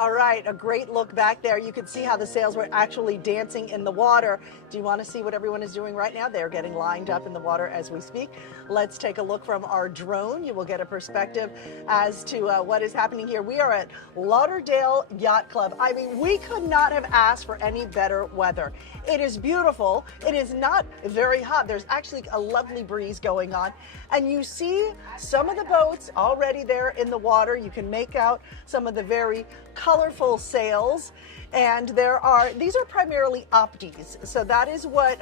All right, a great look back there. You can see how the sails were actually dancing in the water. Do you want to see what everyone is doing right now? They're getting lined up in the water as we speak. Let's take a look from our drone. You will get a perspective as to what is happening here. We are at Lauderdale Yacht Club. I mean, we could not have asked for any better weather. It is beautiful. It is not very hot. There's actually a lovely breeze going on. And you see some of the boats already there in the water. You can make out some of the very colorful sails, and these are primarily opties. So that is what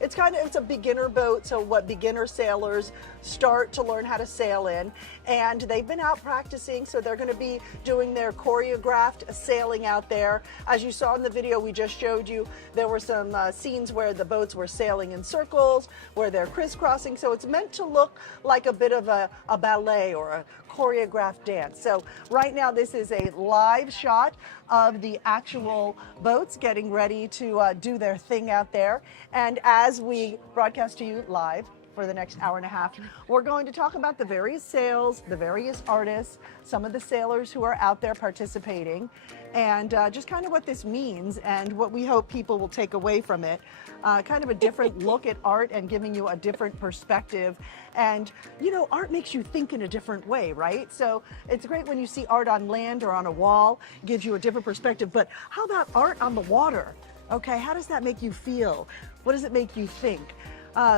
it's a beginner boat. So what beginner sailors start to learn how to sail in, and they've been out practicing. So they're going to be doing their choreographed sailing out there. As you saw in the video we just showed you, there were some scenes where the boats were sailing in circles, where they're crisscrossing. So it's meant to look like a bit of a ballet or a choreographed dance. So right now this is a live shot of the actual boats getting ready to do their thing out there. And as we broadcast to you live for the next hour and a half, we're going to talk about the various sails, the various artists, some of the sailors who are out there participating, and just kind of what this means and what we hope people will take away from it. Kind of a different look at art and giving you a different perspective. And, you know, art makes you think in a different way, right? So it's great when you see art on land or on a wall, gives you a different perspective. But how about art on the water? Okay, how does that make you feel? What does it make you think?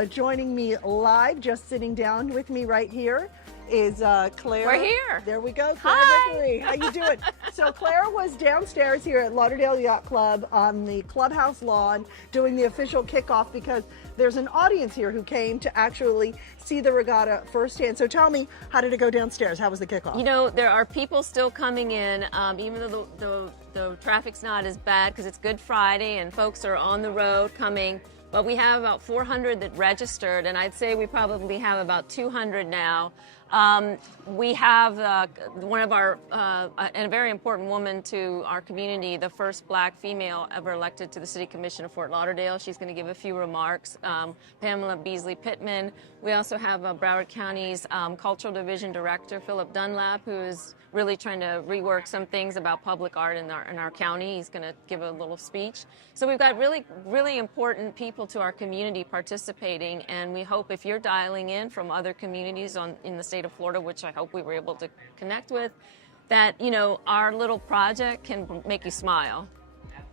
Joining me live, just sitting down with me right here, is Claire. We're here. There we go, Claire. Hi. Vickery. How you doing? So Claire was downstairs here at Lauderdale Yacht Club on the clubhouse lawn doing the official kickoff, because there's an audience here who came to actually see the regatta firsthand. So tell me, how did it go downstairs? How was the kickoff? You know, there are people still coming in, even though the traffic's not as bad because it's Good Friday and folks are on the road coming. But we have about 400 that registered, and I'd say we probably have about 200 now. We have one of our, and a very important woman to our community, the first black female ever elected to the City Commission of Fort Lauderdale. She's going to give a few remarks. Pamela Beasley Pittman. We also have Broward County's Cultural Division Director, Philip Dunlap, who is really trying to rework some things about public art in our county. He's going to give a little speech. So we've got really, really important people to our community participating, and we hope if you're dialing in from other communities in the state of Florida, which I hope we were able to connect with, that, you know, our little project can make you smile.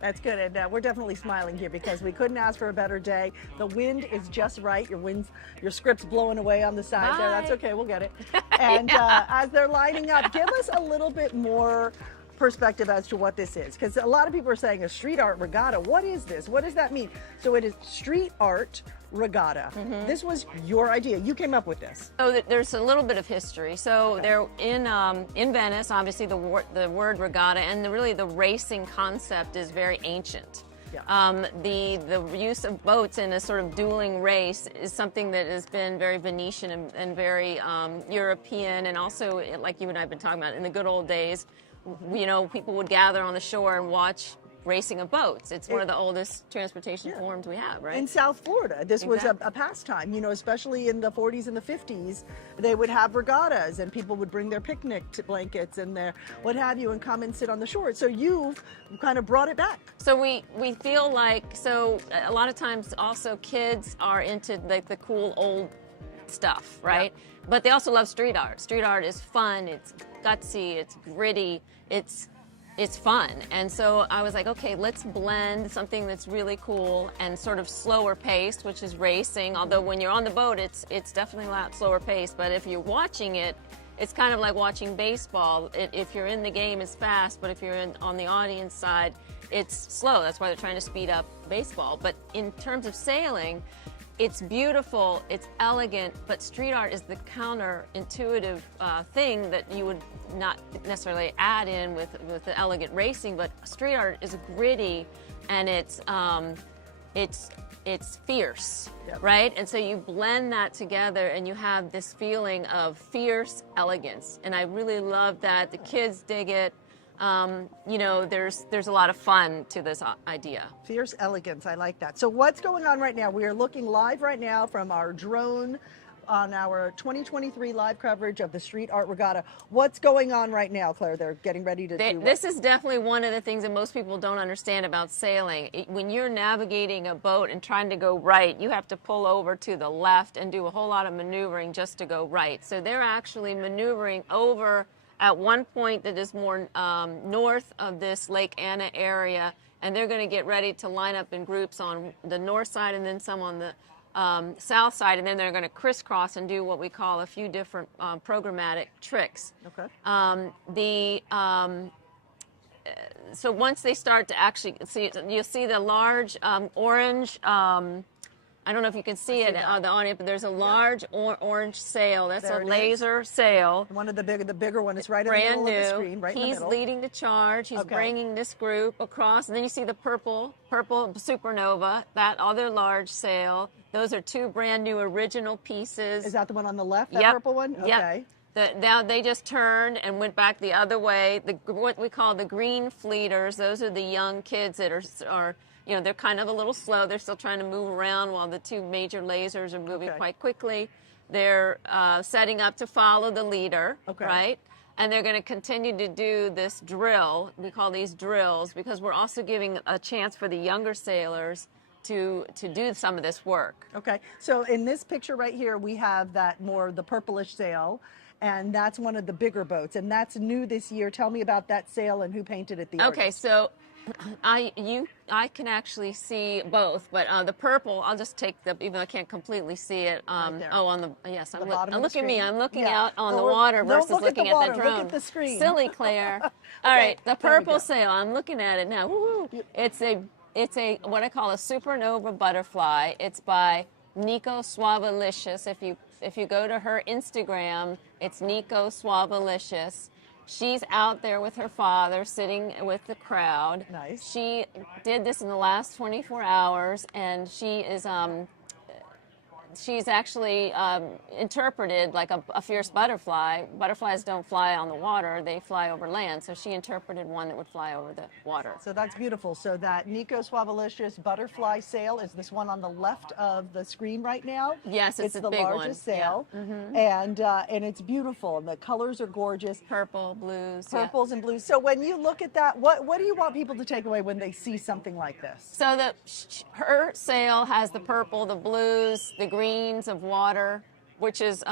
That's good, and we're definitely smiling here because we couldn't ask for a better day. The wind is just right. Your script's blowing away on the side there. That's okay, we'll get it. And as they're lining up, give us a little bit more perspective as to what this is, because a lot of people are saying a street art regatta. What is this? What does that mean? So it is street art regatta. Mm-hmm. This was your idea. You came up with this. So there's a little bit of history. So they're in Venice. Obviously, the word regatta and really the racing concept is very ancient. Yeah. The use of boats in a sort of dueling race is something that has been very Venetian and very European, and also, like you and I have been talking about, in the good old days, you know, people would gather on the shore and watch racing of boats. It's one of the oldest transportation forms we have, right? In South Florida, this was a pastime, you know, especially in the 40s and the 50s. They would have regattas and people would bring their picnic blankets and their what have you and come and sit on the shore. So you've kind of brought it back. So we feel like, so a lot of times also kids are into like the cool old stuff, right? Yeah. But they also love street art. Street art is fun, it's gutsy, it's gritty, it's fun. And so I was like, okay, let's blend something that's really cool and sort of slower paced, which is racing. Although when you're on the boat, it's definitely a lot slower paced. But if you're watching it, it's kind of like watching baseball. If you're in the game, it's fast. But if you're on the audience side, it's slow. That's why they're trying to speed up baseball. But in terms of sailing, it's beautiful, it's elegant, but street art is the counterintuitive thing that you would not necessarily add in with the elegant racing. But street art is gritty and it's fierce, right? And so you blend that together and you have this feeling of fierce elegance. And I really love that. The kids dig it. You know, there's a lot of fun to this idea. Fierce elegance, I like that. So what's going on right now? We are looking live right now from our drone on our 2023 live coverage of the Street Art Regatta. What's going on right now, Claire? They're getting ready to do what? This is definitely one of the things that most people don't understand about sailing. When you're navigating a boat and trying to go right, you have to pull over to the left and do a whole lot of maneuvering just to go right. So they're actually maneuvering over at one point that is more north of this Lake Anna area, and they're going to get ready to line up in groups on the north side and then some on the south side, and then they're going to crisscross and do what we call a few different programmatic tricks. Okay. So once they start to actually see, you'll see the large orange. I don't know if you can see it on the audience, but there's a large orange sail. That's a laser sail. One of the bigger one is right in the middle of the screen, right in the middle. He's leading the charge. He's bringing this group across, and then you see the purple supernova, that other large sail. Those are two brand new original pieces. Is that the one on the left, that purple one? Okay. Now they just turned and went back the other way. What we call the green fleeters, those are the young kids that are you know, they're kind of a little slow. They're still trying to move around while the two major lasers are moving quite quickly. They're setting up to follow the leader, right? And they're going to continue to do this drill. We call these drills because we're also giving a chance for the younger sailors to do some of this work. Okay. So in this picture right here, we have the purplish sail, and that's one of the bigger boats, and that's new this year. Tell me about that sail and who painted it. Okay, so I can actually see both, but the purple, I'll just take even though I can't completely see it. Right there. Oh, yes, look at me. I'm looking Yeah. out on the water versus looking at the drone. Look at the screen. Silly Claire. All right, the purple sail. I'm looking at it now. Woo-hoo. It's a what I call a supernova butterfly. It's by Nico Suavelicious. If you go to her Instagram, it's Nico Suavelicious. She's out there with her father, sitting with the crowd. Nice. She did this in the last 24 hours, and she's actually interpreted like a fierce butterfly. Butterflies don't fly on the water, they fly over land. So she interpreted one that would fly over the water. So that's beautiful. So that Nico Suavelicious butterfly sail is this one on the left of the screen right now. Yes, it's the big largest one. sail. Yeah. And it's beautiful, and the colors are gorgeous. Purple, blues. Purples and blues. So when you look at that, what do you want people to take away when they see something like this? So her sail has the purple, the blues, the greens of water, which is,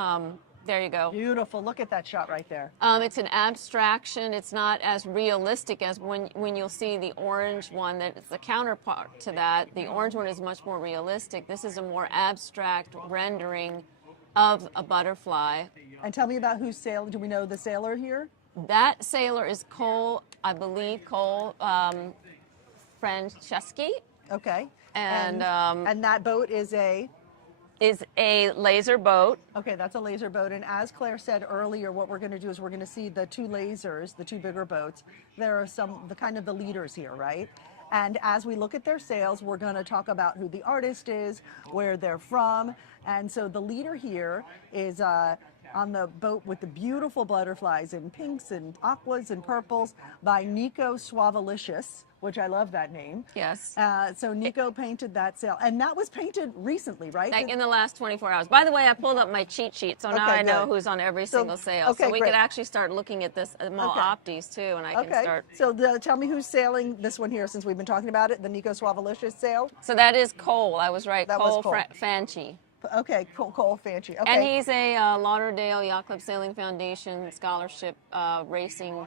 there you go. Beautiful. Look at that shot right there. It's an abstraction. It's not as realistic as when you'll see the orange one that's the counterpart to that. The orange one is much more realistic. This is a more abstract rendering of a butterfly. And tell me about whose sail. Do we know the sailor here? That sailor is Cole Franceschi. Okay. And that boat is a laser boat. Okay, that's a laser boat. And as Claire said earlier, what we're going to do is we're going to see the two lasers, the two bigger boats. There are the leaders here, right? And as we look at their sails, we're going to talk about who the artist is, where they're from. And so the leader here is on the boat with the beautiful butterflies in pinks and aquas and purples by Nico Suavelicious, which I love that name. Yes. So Nico painted that sail, and that was painted recently, right? Like in the last 24 hours. By the way, I pulled up my cheat sheet, so now I know who's on every single sail. So we could actually start looking at this Mall Opties too, and I can start. So tell me who's sailing this one here, since we've been talking about it, the Nico Suavelicious sail. So that is Cole. I was right. That Cole was Cole. Fanchi. Okay, Cole Fanchi. Okay. And he's a Lauderdale Yacht Club Sailing Foundation scholarship racing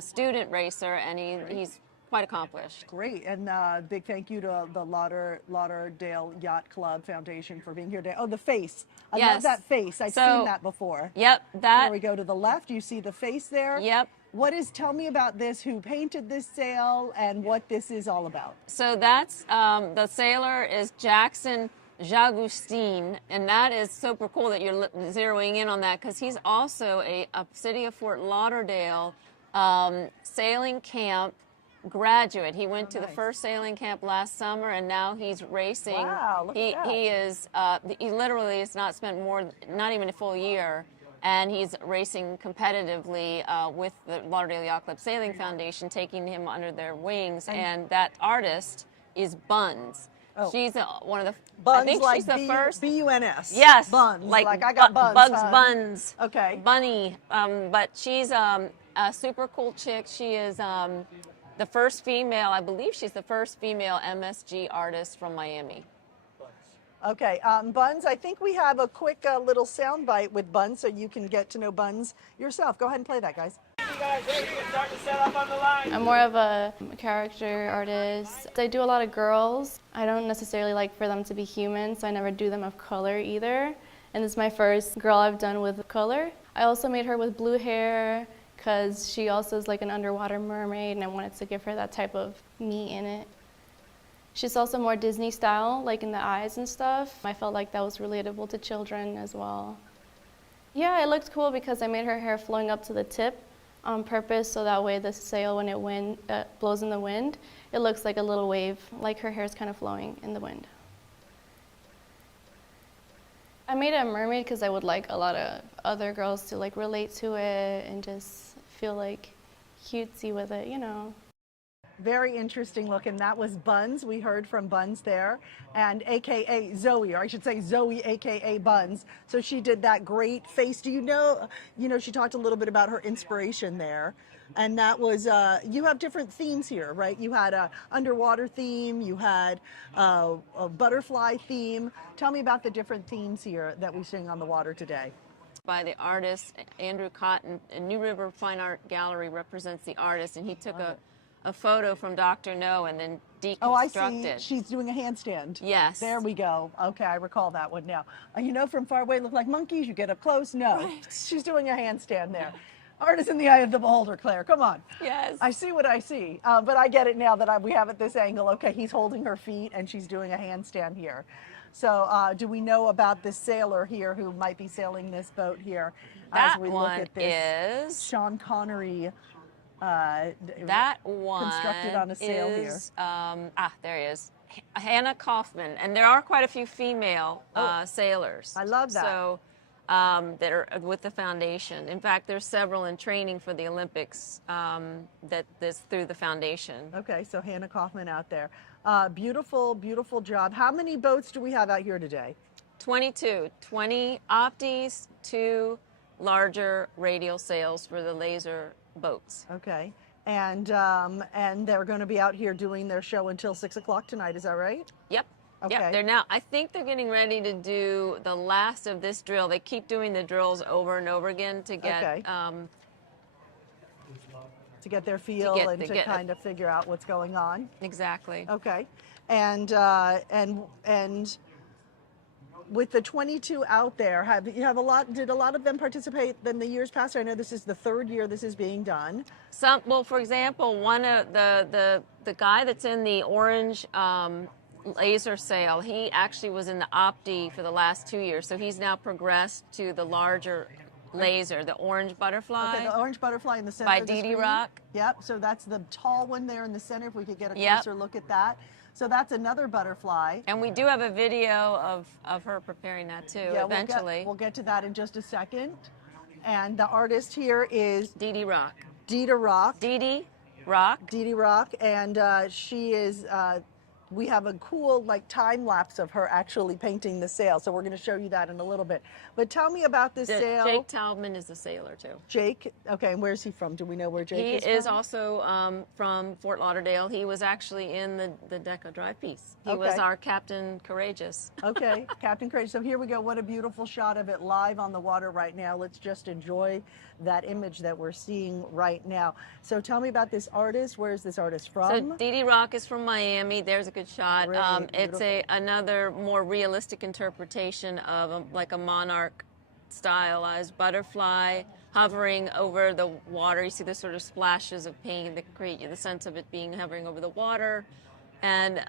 student racer, and he's quite accomplished. Great, and big thank you to the Lauderdale Yacht Club Foundation for being here today. Oh, the face. I love that face. I've seen that before. Yep, There we go to the left. You see the face there? Yep. Tell me about this, who painted this sail, and what this is all about. So that's, the sailor is Jackson Jagustin, and that is super cool that you're zeroing in on that, because he's also a City of Fort Lauderdale sailing camp graduate. He went to the first sailing camp last summer, and now he's racing. Wow, look at that. He literally has not spent not even a full year, and he's racing competitively with the Lauderdale Yacht Club Sailing Foundation, taking him under their wings, and that artist is Buns. Oh. She's one of the. Buns I think like she's the first. B-U-N-S. Yes, Buns. Like I got buns. Bugs Huh? Buns. Okay. Bunny. But she's a super cool chick. She is the first female. I believe she's the first female MSG artist from Miami. Okay, Buns, I think we have a quick little sound bite with Buns so you can get to know Buns yourself. Go ahead and play that, guys. I'm more of a character artist. I do a lot of girls. I don't necessarily like for them to be human, so I never do them of color either. And this is my first girl I've done with color. I also made her with blue hair because she also is like an underwater mermaid, and I wanted to give her that type of me in it. She's also more Disney style, like in the eyes and stuff. I felt like that was relatable to children as well. Yeah, it looked cool because I made her hair flowing up to the tip on purpose, so that way the sail, when it blows in the wind, it looks like a little wave, like her hair is kind of flowing in the wind. I made a mermaid because I would like a lot of other girls to like relate to it and just feel like cutesy with it, you know. Very interesting look, and that was Buns. We heard from Buns there, and AKA Zoe, or I should say Zoe, AKA Buns. So she did that great face. Do you know, she talked a little bit about her inspiration there, and that was, you have different themes here, right? You had a underwater theme, you had a butterfly theme. Tell me about the different themes here that we sing on the water today. By the artist Andrew Cotton, and New River Fine Art Gallery represents the artist, and he took a photo from Dr. No and then deconstructed. Oh, I see. She's doing a handstand. Yes. There we go. Okay, I recall that one now. From far away look like monkeys. You get up close. No, right. She's doing a handstand there. Art is in the eye of the beholder, Claire. Come on. Yes. I see what I see. But I get it now that we have at this angle. Okay, he's holding her feet and she's doing a handstand here. So do we know about this sailor here who might be sailing this boat here? That as we one look at this is Sean Connery. That one constructed on a sail is, here. There he is. Hannah Kaufman, and there are quite a few female sailors. I love that. So that are with the foundation. In fact, there's several in training for the Olympics that this through the foundation. Okay, so Hannah Kaufman out there. Beautiful, beautiful job. How many boats do we have out here today? 22, 20 opties, 2 larger radial sails for the laser boats. Okay, and they're going to be out here doing their show until 6 o'clock tonight. Is that right? Yep. Okay. Yep. They're now. I think they're getting ready to do the last of this drill. They keep doing the drills over and over again to get to get their feel and to kind of figure out what's going on. Exactly. Okay, and with the 22 out there, did a lot of them participate in the years past? I know this is the 3rd year this is being done. Well, for example, one of the guy that's in the orange laser sail, he actually was in the opti for the last 2 years, so he's now progressed to the larger laser, the orange butterfly. Okay, the orange butterfly in the center by of the Dee Dee screen. Rock. Yep, so that's the tall one there in the center, if we could get a closer look at that. So that's another butterfly. And we do have a video of her preparing that too, eventually. We'll get to that in just a second. And the artist here is Dee Dee Rock. Dee Dee Rock. Dee Dee Rock. Dee Dee Rock, and she is, we have a cool time lapse of her actually painting the sail. So we're going to show you that in a little bit. But tell me about this sail. Jake Taubman is the sailor too. Jake, okay, and where's he from? Do we know where Jake is from? He is also from Fort Lauderdale. He was actually in the Deco Drive piece. He was our Captain Courageous. Okay, Captain Courageous. So here we go. What a beautiful shot of it live on the water right now. Let's just enjoy that image that we're seeing right now. So tell me about this artist. Where is this artist from? So Dee Dee Rock is from Miami. There's a good shot. It's another more realistic interpretation of like a monarch stylized butterfly hovering over the water. You see the sort of splashes of paint that create the sense of it being hovering over the water. And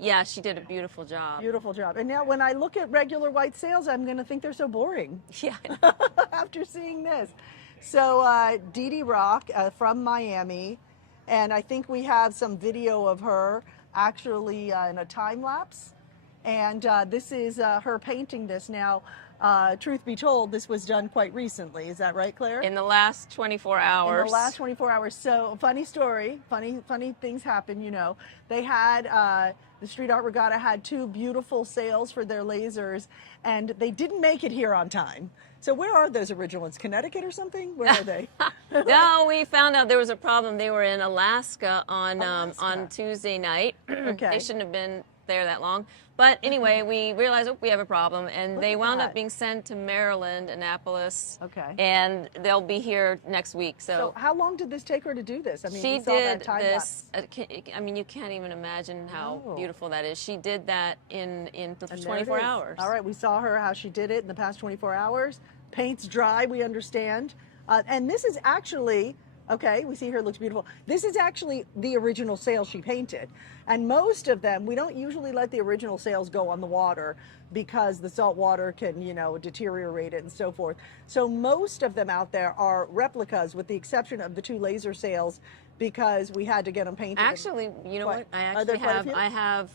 yeah, she did a beautiful job. Beautiful job. And now when I look at regular white sails, I'm going to think they're so boring. Yeah. After seeing this. So Dee Dee Rock from Miami, and I think we have some video of her actually in a time lapse. And this is her painting this. Now, truth be told, this was done quite recently. Is that right, Claire? In the last 24 hours. In the last 24 hours. So, funny story. Funny things happen, you know. They had the Street Art Regatta had 2 beautiful sails for their lasers, and they didn't make it here on time. So where are those original ones? Connecticut or something? Where are they? No, we found out there was a problem. They were in Alaska on Alaska. Tuesday night. Okay. They shouldn't have been there that long. But anyway, we realized, oh, we have a problem, and they at wound that. up being sent to Maryland, Annapolis. Okay. And they'll be here next week. So how long did this take her to do this? I mean, she we saw did that time this. I mean, you can't even imagine how No. beautiful that is. She did that in And there it 24 is. hours. All right, we saw her how she did it in the past 24 hours. Paint's dry, we understand. And this is actually, okay, we see her, looks beautiful. This is actually the original sail she painted. And most of them, we don't usually let the original sails go on the water because the salt water can, you know, deteriorate it and so forth. So most of them out there are replicas with the exception of the 2 laser sails because we had to get them painted. Actually, you know what? I Are there actually quite a have few? I have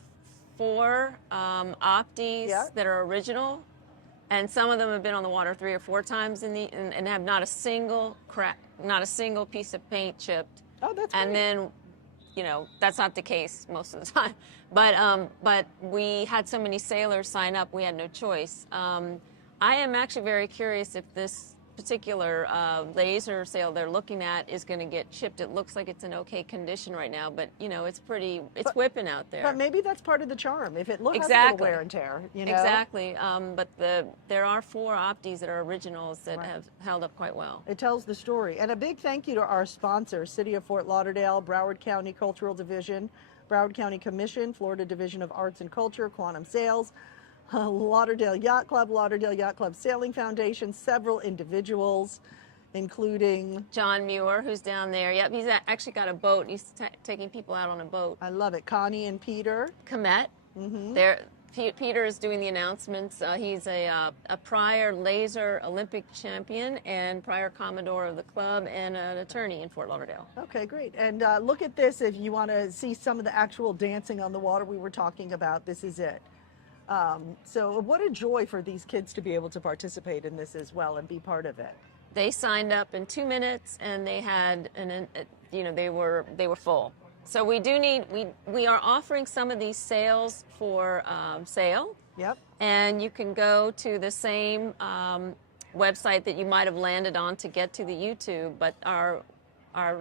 4 Optis Yeah. that are original, and some of them have been on the water 3 or 4 times and have not a single crack, not a single piece of paint chipped. Oh, that's And great. then, you know, that's not the case most of the time. But we had so many sailors sign up, we had no choice. I am actually very curious if this particular laser sail they're looking at is going to get chipped. It looks like it's in okay condition right now, but you know, it's whipping out there. But maybe that's part of the charm. If it looks has a Exactly. little wear and tear, you know. Exactly. But there are 4 Optis that are originals that have held up quite well. It tells the story. And a big thank you to our sponsors, City of Fort Lauderdale, Broward County Cultural Division, Broward County Commission, Florida Division of Arts and Culture, Quantum Sales, Lauderdale Yacht Club, Lauderdale Yacht Club Sailing Foundation, several individuals, including... John Muir, who's down there. Yep, he's actually got a boat. He's taking people out on a boat. I love it. Connie and Peter. Comet. Peter is doing the announcements. He's a prior laser Olympic champion and prior Commodore of the club and an attorney in Fort Lauderdale. Okay, great. And look at this if you want to see some of the actual dancing on the water we were talking about. This is it. So what a joy for these kids to be able to participate in this as well and be part of it. They signed up in 2 minutes and they had they were full. So we are offering some of these sails for sale. Yep. And you can go to the same website that you might have landed on to get to the YouTube, but our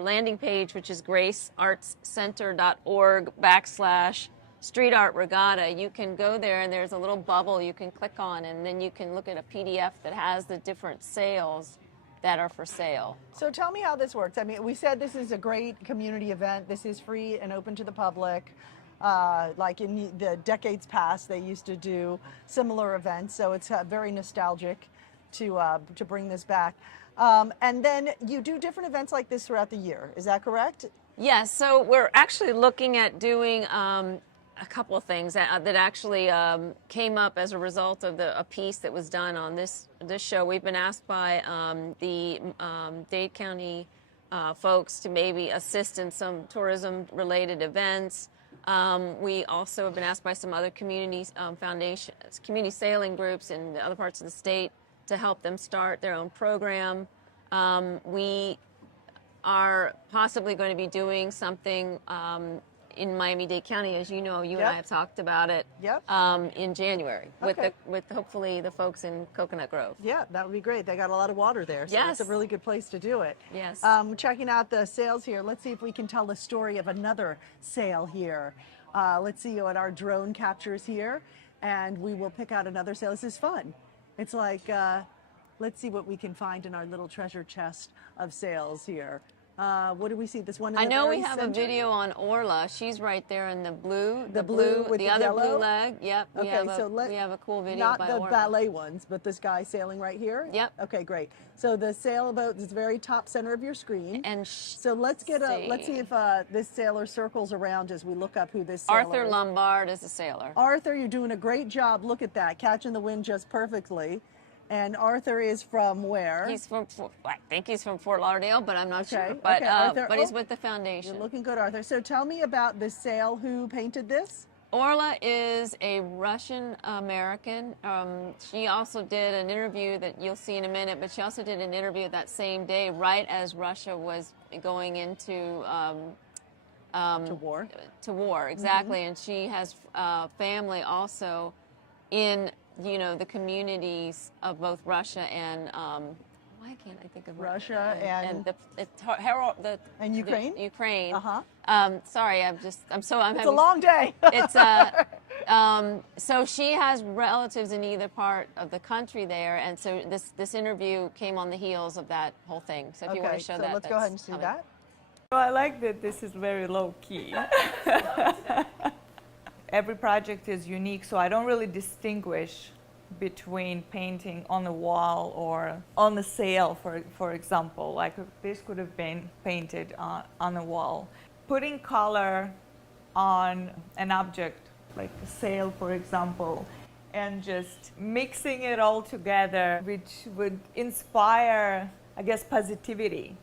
landing page, which is graceartscenter.org/Street Art Regatta, you can go there and there's a little bubble you can click on, and then you can look at a PDF that has the different sails that are for sale. So tell me how this works. I mean, we said this is a great community event. This is free and open to the public. Like in the decades past, they used to do similar events, so it's very nostalgic to bring this back. And then you do different events like this throughout the year. Is that correct? Yes. So we're actually looking at doing a couple of things that actually came up as a result of a piece that was done on this show. We've been asked by the Dade County folks to maybe assist in some tourism-related events. We also have been asked by some other communities, foundations, community sailing groups in the other parts of the state to help them start their own program. We are possibly going to be doing something in Miami-Dade County, as you know, you and I have talked about it. Yep. In January with hopefully the folks in Coconut Grove. Yeah, that would be great. They got a lot of water there, so Yes. it's a really good place to do it. Yes. Checking out the sails here. Let's see if we can tell the story of another sail here. Let's see what our drone captures here, and we will pick out another sail. This is fun. It's like, let's see what we can find in our little treasure chest of sails here. What do we see? This one in I the know very we have center? a video on Orla. She's right there in the blue. The blue with the other yellow? blue leg. Yep. We have we have a cool video not by the Orla. ballet ones, but this guy sailing right here. Yep. Okay, great. So the sailboat is very top center of your screen. And so let's see if this sailor circles around as we look up who this sailor Arthur is. Lombard is a sailor. Arthur, you're doing a great job. Look at that, catching the wind just perfectly. And Arthur is from where? He's from, I think he's from Fort Lauderdale, but I'm not sure. Okay, But, Arthur, but he's with the foundation. You're looking good, Arthur. So tell me about this sail. Who painted this? Orla is a Russian American. She also did an interview that you'll see in a minute, but she also did an interview that same day, right as Russia was going into To war. To war, exactly. And she has family also in, the communities of both Russia and why can't I think of Russia and and Ukraine. Ukraine. Sorry, I'm it's a long day. It's so she has relatives in either part of the country there, and so this interview came on the heels of that whole thing. So if you want to show that, let's go ahead and see that. Well, I like that this is very low key. Every project is unique, so I don't really distinguish between painting on the wall or on the sail, for example. Like this could have been painted on the wall. Putting color on an object, like a sail, for example, and just mixing it all together, which would inspire, I guess, positivity.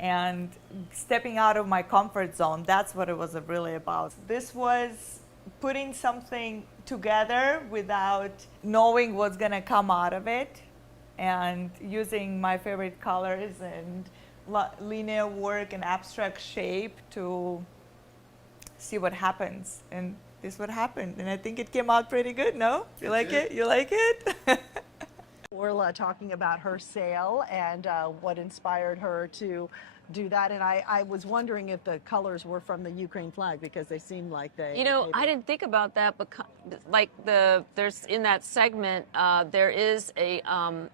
And stepping out of my comfort zone, that's what it was really about. This was putting something together without knowing what's going to come out of it, and using my favorite colors and linear work and abstract shape to see what happens. And this is what happened. And I think it came out pretty good, no? You like it? You like it? Orla talking about her sail and what inspired her to do that. And I was wondering if the colors were from the Ukraine flag, because they seem like they... I didn't think about that, but there's in that segment, there is a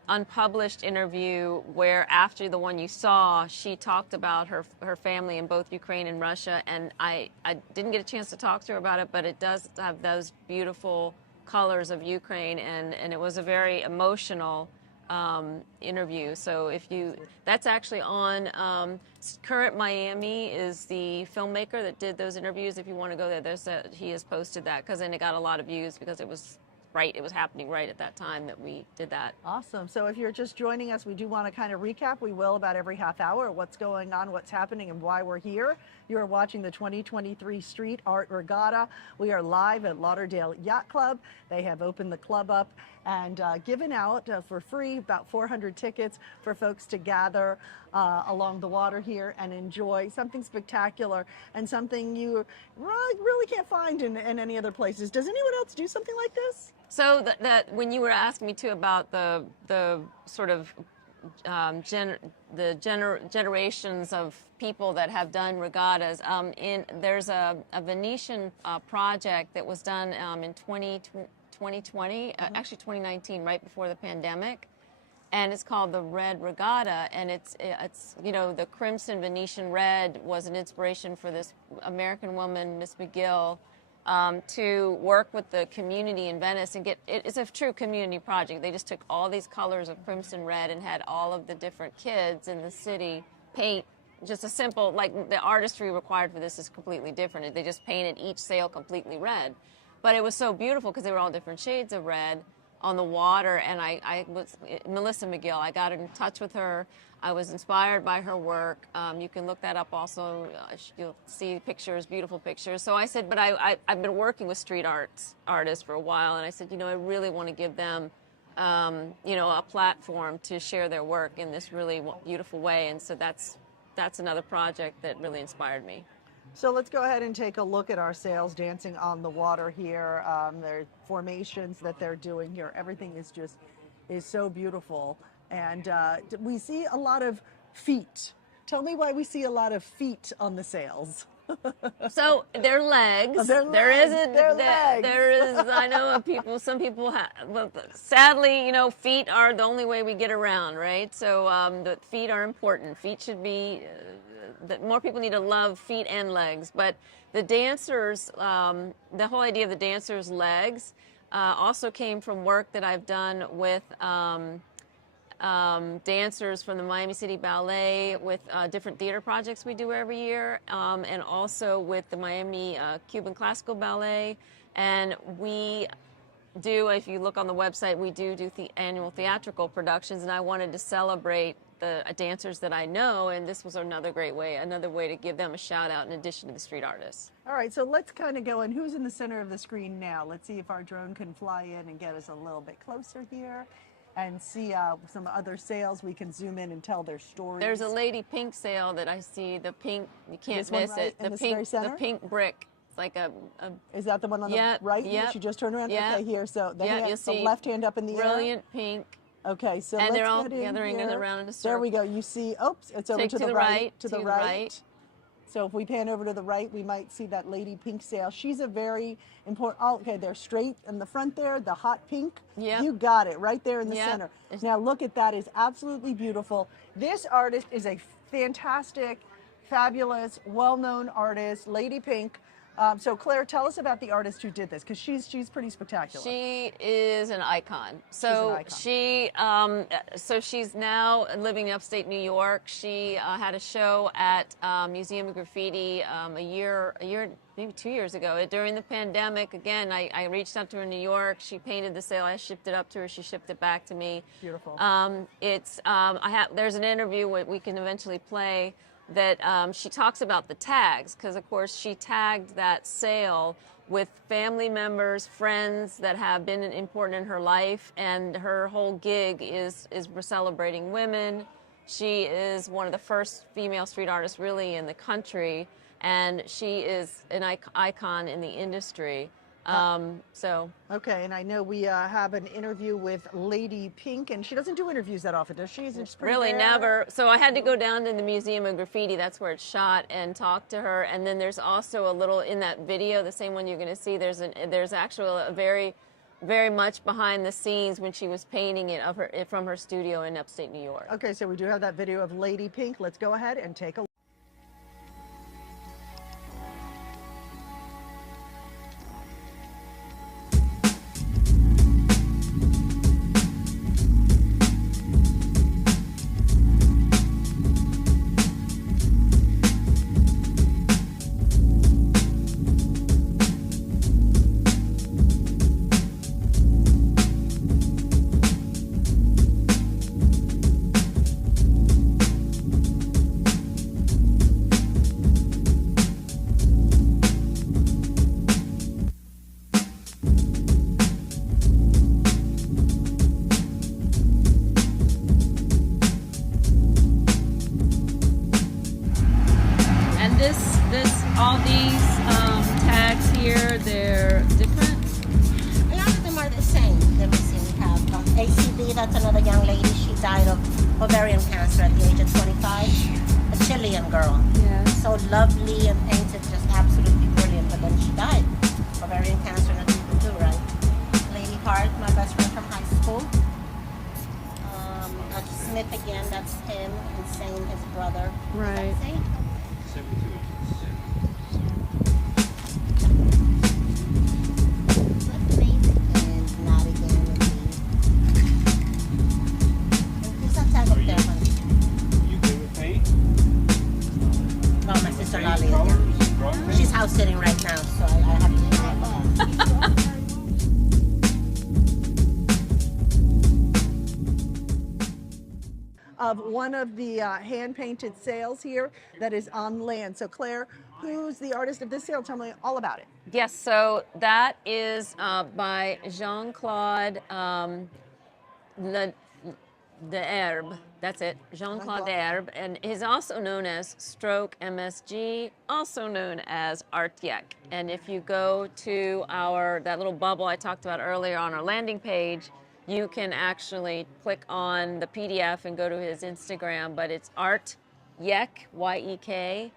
unpublished interview where after the one you saw, she talked about her family in both Ukraine and Russia. And I didn't get a chance to talk to her about it, but it does have those beautiful colors of Ukraine, and it was a very emotional interview. So that's actually on Current Miami is the filmmaker that did those interviews. If you want to go there, he has posted that, because then it got a lot of views because it was happening right at that time that we did that. Awesome. So if you're just joining us, we do want to kind of recap. We will about every half hour what's going on, what's happening, and why we're here. You are watching the 2023 Street Art Regatta. We are live at Lauderdale Yacht Club. They have opened the club up and given out for free about 400 tickets for folks to gather along the water here and enjoy something spectacular and something you really can't find in any other places. Does anyone else do something like this? So that when you were asking me too about the sort of generations of people that have done regattas, there's a Venetian project that was done in 2020, actually 2019, right before the pandemic, and it's called the Red Regatta, and it's the crimson Venetian red was an inspiration for this American woman, Miss McGill, to work with the community in Venice and it's a true community project. They just took all these colors of crimson red and had all of the different kids in the city paint just a simple, like the artistry required for this is completely different. They just painted each sail completely red. But it was so beautiful because they were all different shades of red on the water, and I was Melissa McGill. I got in touch with her. I was inspired by her work. You can look that up also. You'll see pictures, beautiful pictures. So I said, but I've been working with street artists for a while, and I said, I really want to give them, a platform to share their work in this really beautiful way. And so that's another project that really inspired me. So let's go ahead and take a look at our sails dancing on the water here. Their formations that they're doing here. Everything is so beautiful. And we see a lot of feet. Tell me why we see a lot of feet on the sails. So their legs. There is. I know some people have. Well, sadly, feet are the only way we get around, right? So the feet are important. Feet should be. That more people need to love feet and legs. But the dancers, the whole idea of the dancers' legs, also came from work that I've done with. Dancers from the Miami City Ballet with different theater projects we do every year, and also with the Miami Cuban Classical Ballet. And we do, if you look on the website, we do the annual theatrical productions, and I wanted to celebrate the dancers that I know, and this was another way to give them a shout out in addition to the street artists. All right, so let's kind of go in. Who's in the center of the screen now? Let's see if our drone can fly in and get us a little bit closer here. and see some other sales. We can zoom in and tell their stories. There's a lady pink sale that I see. The pink, you can't This one miss right it. in The this pink, very center? the pink brick. It's like a Is that the one on Yep, the right? yep, She just turned around. yep. Okay, here. So the, Yep, hand, you'll the see left hand up in the air. brilliant pink. Okay, so And let's they're all get in gathering here. around in a There we circle. go. You see, oops, it's over Take to the right. To the right. right. So if we pan over to the right, we might see that lady pink sale. She's a very important, oh, okay, they're straight in the front there, the hot pink. Yep. You got it, right there in the Yep. center. Now look at that, is absolutely beautiful. This artist is a fantastic, fabulous, well-known artist, Lady Pink. So Claire, tell us about the artist who did this, because she's pretty spectacular. She is an icon. So she's now living in upstate New York. She had a show at Museum of Graffiti a year, maybe 2 years ago. During the pandemic, again, I reached out to her in New York. She painted the sale. I shipped it up to her. She shipped it back to me. Beautiful. There's an interview we can eventually play that she talks about the tags, because of course she tagged that sale with family members, friends that have been important in her life, and her whole gig is celebrating women. She is one of the first female street artists really in the country, and she is an icon in the industry. Okay, and I know we have an interview with Lady Pink, and she doesn't do interviews that often, does she? Is it just pretty Really, rare? never. So I had to go down to the Museum of Graffiti, that's where it's shot, and talk to her. And then there's also a little, in that video, the same one you're going to see, there's actually a very, very much behind the scenes when she was painting it from her studio in upstate New York. Okay, so we do have that video of Lady Pink. Let's go ahead and take a look. All these tags here, they're different? A lot of them are the same. Let me see, we have ACB, that's another young lady. She died of ovarian cancer at the age of 25. A Chilean girl. Yeah. So lovely and painted, just absolutely brilliant. But then she died. Ovarian cancer, nothing you can do, right? Lady Hart, my best friend from high school. Smith again, that's him. Insane, his brother. Right. She's house sitting right now, so I have to do that. Of one of the hand-painted sales here that is on land. So Claire, who's the artist of this sale? Tell me all about it. Yes, so that is by Jean-Claude D'Herbe. That's it, Jean-Claude D'Herbe, and he's also known as Stroke MSG, also known as Yacht. And if you go to that little bubble I talked about earlier on our landing page, you can actually click on the PDF and go to his Instagram, but it's Yek, Y-E-K,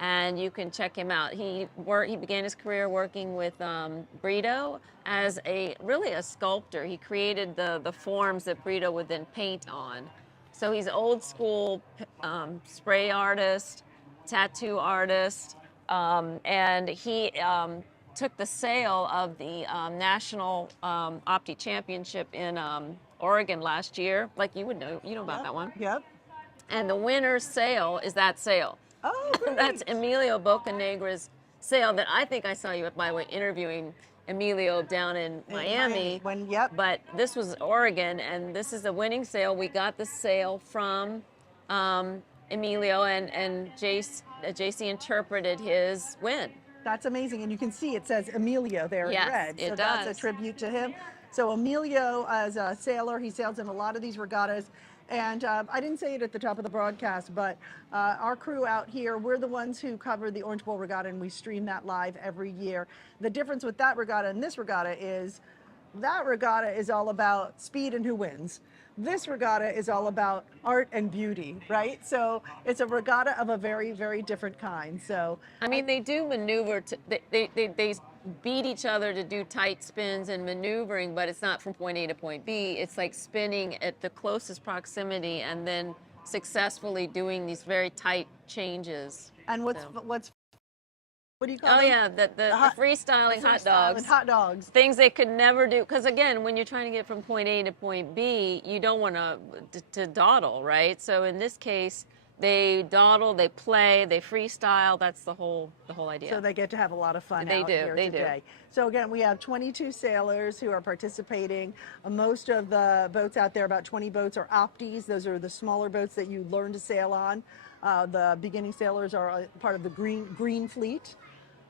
and you can check him out. He began his career working with Brito as really a sculptor. He created the forms that Brito would then paint on. So he's old school spray artist, tattoo artist, and he took the sale of the National Opti Championship in Oregon last year. Like you know about that one. Yep. And the winner's sale is that sale. Oh, great. That's Emilio Bocanegra's sale that I think I saw you, by the way, interviewing Emilio down in Miami. Yep. But this was Oregon, and this is the winning sale. We got the sale from Emilio, and JC interpreted his win. That's amazing. And you can see it says Emilio there Yes, in red. it So does. that's a tribute to him. So Emilio, as a sailor, he sails in a lot of these regattas. And I didn't say it at the top of the broadcast, but our crew out here, we're the ones who cover the Orange Bowl Regatta, and we stream that live every year. The difference with that regatta and this regatta is that regatta is all about speed and who wins. This regatta is all about art and beauty, right? So it's a regatta of a very, very different kind. So I mean, they do maneuver. They beat each other to do tight spins and maneuvering, but it's not from point A to point B. It's like spinning at the closest proximity and then successfully doing these very tight changes. and what's So. what do you call Oh them? yeah, the freestyling hot Freestyle dogs. and hot dogs. Things they could never do, because again, when you're trying to get from point A to point B, you don't want to dawdle, right? So in this case, they dawdle, they play, they freestyle. That's the whole idea. So they get to have a lot of fun They out do, here they do. today. So again, we have 22 sailors who are participating. Most of the boats out there, about 20 boats, are opties. Those are the smaller boats that you learn to sail on. The beginning sailors are part of the green fleet.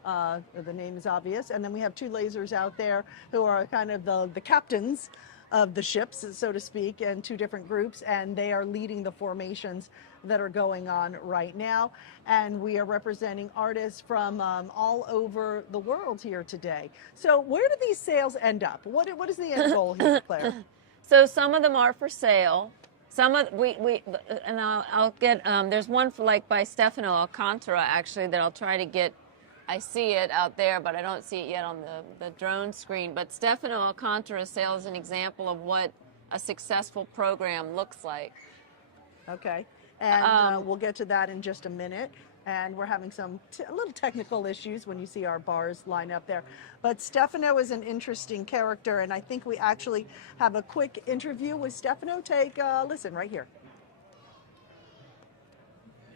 The name is obvious. And then we have two lasers out there who are kind of the captains of the ships, so to speak, and two different groups, and they are leading the formations that are going on right now. And we are representing artists from all over the world here today. So where do these sails end up? What is the end goal here, Claire? So some of them are for sale. Some of and I'll get there's one for like by Stefano Alcantara actually that I'll try to get. I see it out there, but I don't see it yet on the drone screen. But Stefano Alcantara sail is an example of what a successful program looks like. Okay, and we'll get to that in just a minute. And we're having some little technical issues when you see our bars line up there. But Stefano is an interesting character, and I think we actually have a quick interview with Stefano. Take a listen right here.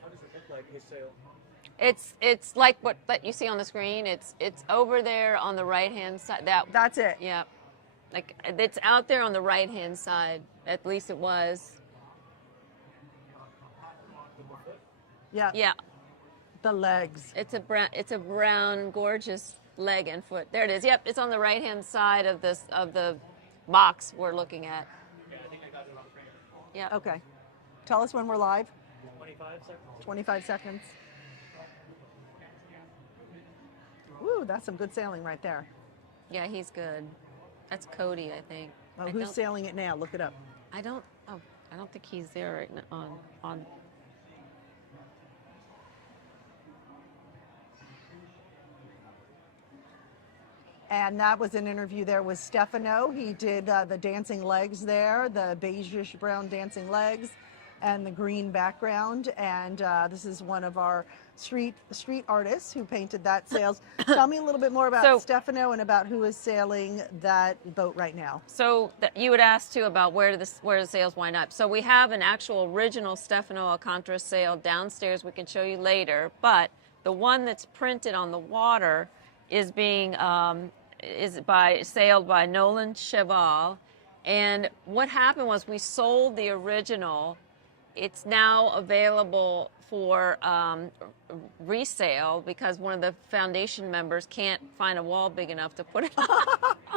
How does it look like his sail? It's like what that you see on the screen. It's over there on the right hand side. That's it. Yeah, like it's out there on the right hand side. At least it was. Yeah. Yeah. The legs. It's a brown, gorgeous leg and foot. There it is. Yep, it's on the right hand side of the box we're looking at. Yeah, I think I got it on frame. Yeah. Okay. Tell us when we're live. 25 seconds. 25 seconds. Woo, that's some good sailing right there. Yeah, he's good. That's Cody, I think. Oh, who's sailing it now? Look it up. I don't think he's there right now on. And that was an interview there with Stefano. He did the dancing legs there, the beigeish brown dancing legs and the green background. And this is one of our street artists who painted that sails. Tell me a little bit more about Stefano and about who is sailing that boat right now. So you would ask too about where the sails wind up. So we have an actual original Stefano Alcantara sail downstairs we can show you later, but the one that's printed on the water is being sailed by Nolan Cheval. And what happened was we sold the original. It's now available for resale because one of the foundation members can't find a wall big enough to put it on.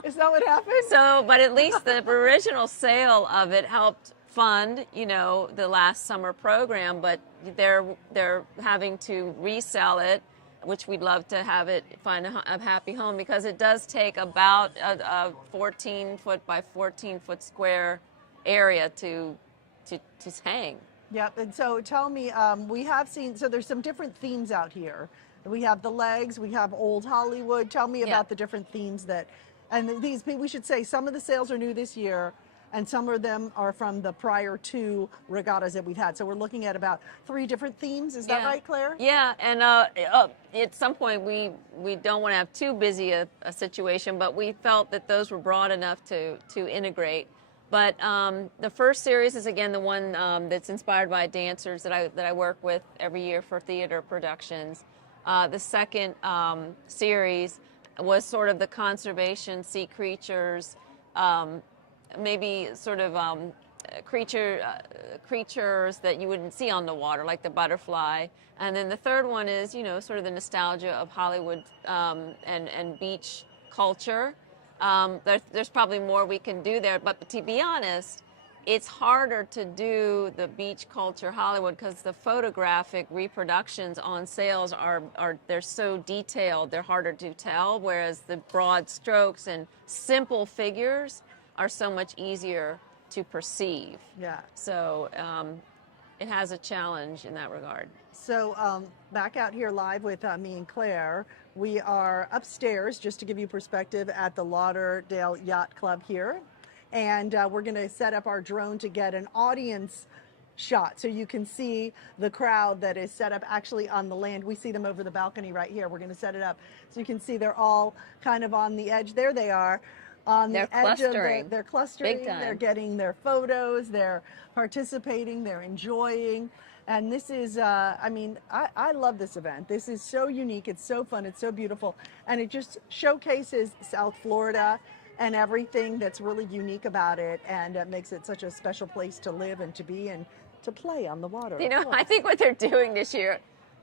Is that what happened? So, but at least the original sale of it helped fund, the last summer program, but they're having to resell it, which we'd love to have it find a happy home because it does take about a 14 foot by 14 foot square area to hang. Yep, and so tell me, we have seen, so there's some different themes out here. We have the legs, we have old Hollywood. Tell me about the different themes and these, we should say some of the sails are new this year and some of them are from the prior two regattas that we've had. So we're looking at about 3 different themes. Is that right, Claire? Yeah, and at some point we don't want to have too busy a situation, but we felt that those were broad enough to integrate. But the first series is, again, the one that's inspired by dancers that I work with every year for theater productions. The second series was sort of the conservation sea creatures, maybe sort of creatures that you wouldn't see on the water, like the butterfly. And then the third one is, sort of the nostalgia of Hollywood and beach culture. There's probably more we can do there, but to be honest, it's harder to do the beach culture Hollywood because the photographic reproductions on sales are they're so detailed, they're harder to tell, whereas the broad strokes and simple figures are so much easier to perceive. Yeah. So it has a challenge in that regard. So back out here live with me and Claire. We are upstairs, just to give you perspective, at the Lauderdale Yacht Club here. And we're going to set up our drone to get an audience shot so you can see the crowd that is set up actually on the land. We see them over the balcony right here. We're going to set it up so you can see they're all kind of on the edge. There they are. On They're the edge clustering. of they're clustering. Big time. They're getting their photos. They're participating. They're enjoying. And this is, I mean, I love this event. This is so unique. It's so fun. It's so beautiful. And it just showcases South Florida and everything that's really unique about it, and it makes it such a special place to live and to be and to play on the water. You know, I think what they're doing this year,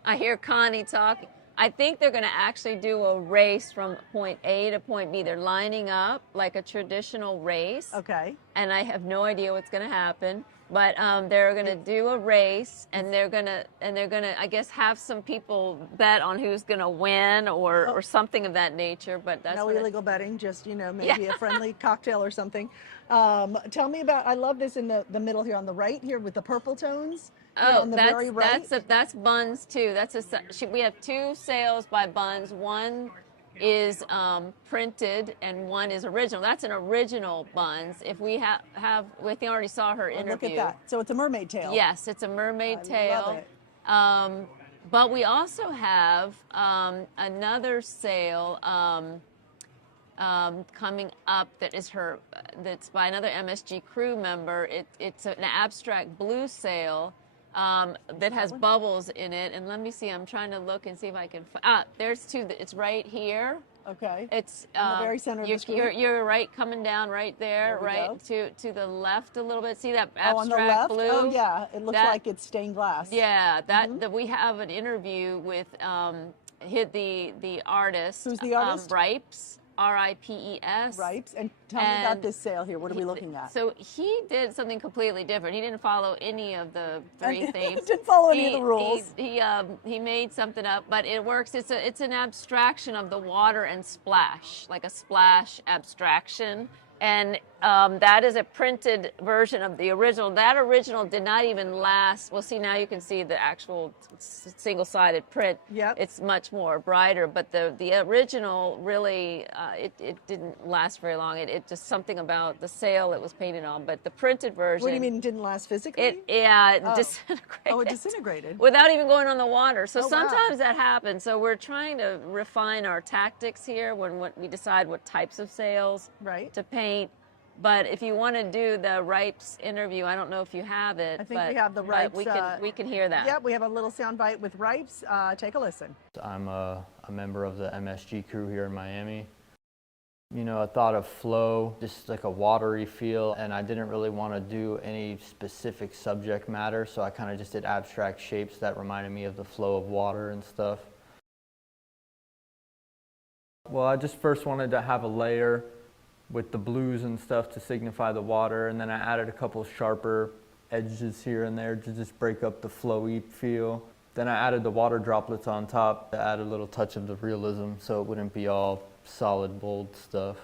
I hear Connie talking, I think they're going to actually do a race from point A to point B. They're lining up like a traditional race. Okay. And I have no idea what's going to happen. But they're going to do a race, and they're going to, I guess, have some people bet on who's going to win or something of that nature. But that's no what illegal betting, just, you know, maybe a friendly cocktail or something. Tell me about, I love this in the middle here on the right here with the purple tones. Oh, on the very right. that's Buns too. We have two sales by Buns. One is printed and one is original. That's an original Buns. If we we already saw her interview. Look at that. So it's a mermaid tail. Yes, it's a mermaid tail. Love it. But we also have another sale coming up that's by another MSG crew member. It's an abstract blue sale that has bubbles in it. And let me see, I'm trying to look and see if I can there's two. It's right here. Okay. It's in the very center of the screen. You're right, coming down right there, right go. to the left a little bit. See that abstract on the left? blue? Oh yeah, it looks like it's stained glass. Yeah, that we have an interview with the artist. Who's the artist? Ripes. R-I-P-E-S. Ripes. And tell me about this sale here. What are we looking at? So he did something completely different. He didn't follow any of the three themes. Didn't follow any of the rules. He made something up, but it works. It's an abstraction of the water and splash, like a splash abstraction. And that is a printed version of the original. That original did not even last. Well, see, now you can see the actual single-sided print. Yep. It's much more brighter, but the original really, it didn't last very long. It just something about the sail it was painted on, but the printed version. What do you mean it didn't last physically? It disintegrated. Oh, it disintegrated. Without even going on the water. So wow. sometimes that happens. So we're trying to refine our tactics here when we decide what types of sails to paint. But if you want to do the Ripes interview, I don't know if you have it. I think we have the Ripes. We can hear that. Yeah, we have a little sound bite with Ripes. Take a listen. I'm a member of the MSG crew here in Miami. You know, I thought of flow, just like a watery feel, and I didn't really want to do any specific subject matter, so I kind of just did abstract shapes that reminded me of the flow of water and stuff. Well, I just first wanted to have a layer with the blues and stuff to signify the water, and then I added a couple sharper edges here and there to just break up the flowy feel. Then I added the water droplets on top to add a little touch of the realism so it wouldn't be all solid, bold stuff.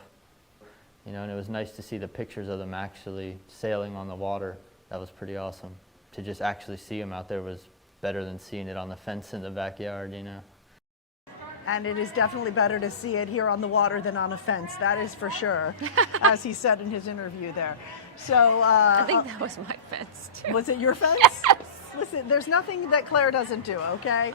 You know, and it was nice to see the pictures of them actually sailing on the water. That was pretty awesome. To just actually see them out there was better than seeing it on the fence in the backyard, you know. And it is definitely better to see it here on the water than on a fence. That is for sure, as he said in his interview there. So I think that was my fence too. Was it your fence? Listen, there's nothing that Claire doesn't do, okay?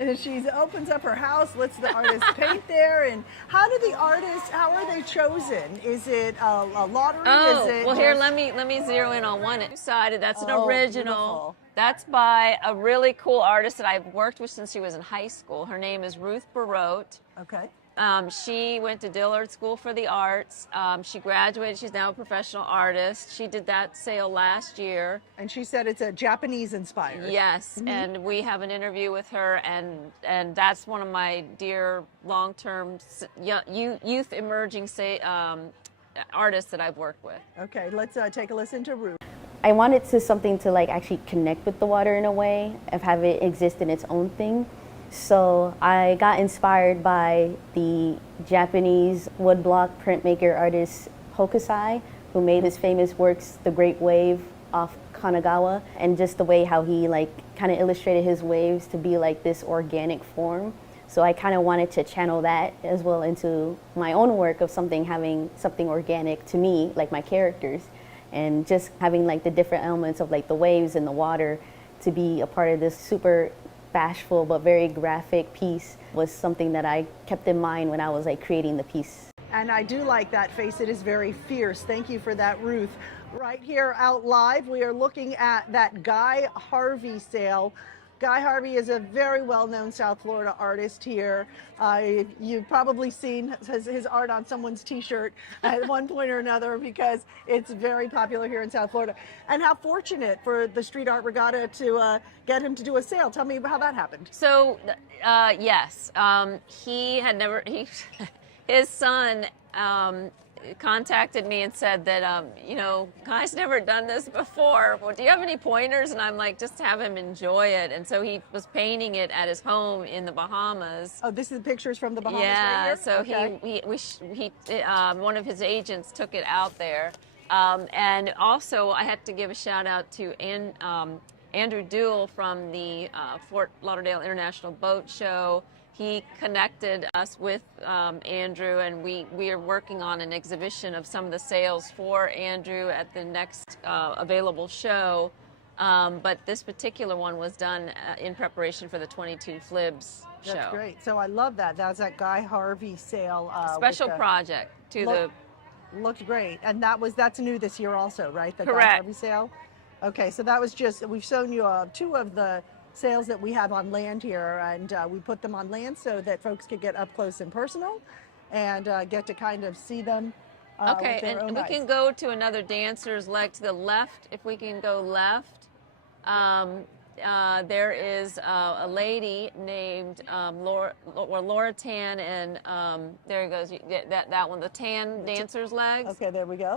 And she opens up her house, lets the artist paint there. And how are they chosen? Is it a lottery? Oh, well here, let me zero in on one. Two-sided, that's an original. Beautiful. That's by a really cool artist that I've worked with since she was in high school. Her name is Ruth Barote. Okay. She went to Dillard School for the Arts. She graduated. She's now a professional artist. She did that sale last year. And she said it's a Japanese inspired. Yes, and we have an interview with her, and that's one of my dear long-term youth emerging artists that I've worked with. Okay, let's take a listen to Ruth. I wanted something to like actually connect with the water in a way, of have it exist in its own thing. So I got inspired by the Japanese woodblock printmaker artist Hokusai, who made his famous works, The Great Wave off Kanagawa, and just the way how he like kind of illustrated his waves to be like this organic form. So I kind of wanted to channel that as well into my own work of having something organic to me, like my characters, and just having like the different elements of like the waves and the water to be a part of this super bashful but very graphic piece was something that I kept in mind when I was like creating the piece. And I do like that face. It is very fierce. Thank you for that, Ruth. Right here out live, we are looking at that Guy Harvey sale. Guy Harvey is a very well-known South Florida artist here. You've probably seen his art on someone's t-shirt at one point or another because it's very popular here in South Florida. And how fortunate for the Street Art Regatta to get him to do a sale. Tell me how that happened. So, yes, his son contacted me and said that, Guy's never done this before. Well, do you have any pointers? And I'm like, just have him enjoy it. And so he was painting it at his home in the Bahamas. Oh, this is pictures from the Bahamas yeah, right here? So okay. he one of his agents took it out there. And also I had to give a shout out to Andrew Duell from the Fort Lauderdale International Boat Show. He connected us with Andrew, and we are working on an exhibition of some of the sales for Andrew at the next available show. But this particular one was done in preparation for the 22 Flibs show. That's great. So I love that. That's that Guy Harvey sale. Special project to looked great. And that's new this year also, right? The Correct. Guy Harvey sale. Okay, so that was we've shown you two of the sales that we have on land here, and we put them on land so that folks could get up close and personal and get to kind of see them okay, with their own we eyes. can go to another dancer's leg to the left. If we can go left, there is a lady named Laura Tan, and there he goes. That one, the tan dancer's legs. Okay, there we go.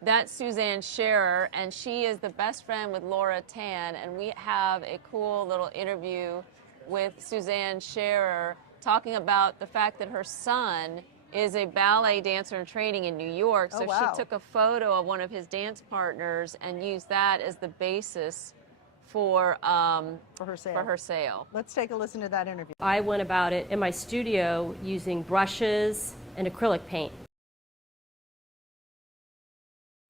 That's Suzanne Scherer, and she is the best friend with Laura Tan, and we have a cool little interview with Suzanne Scherer talking about the fact that her son is a ballet dancer in training in New York. So wow. she took a photo of one of his dance partners and used that as the basis for her sale. Let's take a listen to that interview. I went about it in my studio using brushes and acrylic paint.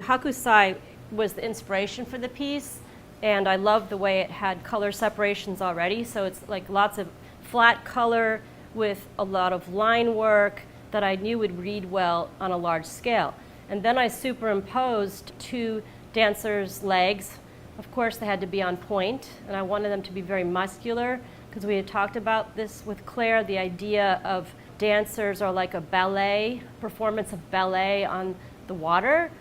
Hokusai was the inspiration for the piece, and I loved the way it had color separations already. So it's like lots of flat color with a lot of line work that I knew would read well on a large scale. And then I superimposed two dancers' legs. Of course, they had to be on point, and I wanted them to be very muscular because we had talked about this with Claire, the idea of dancers are like a ballet, performance of ballet on the water.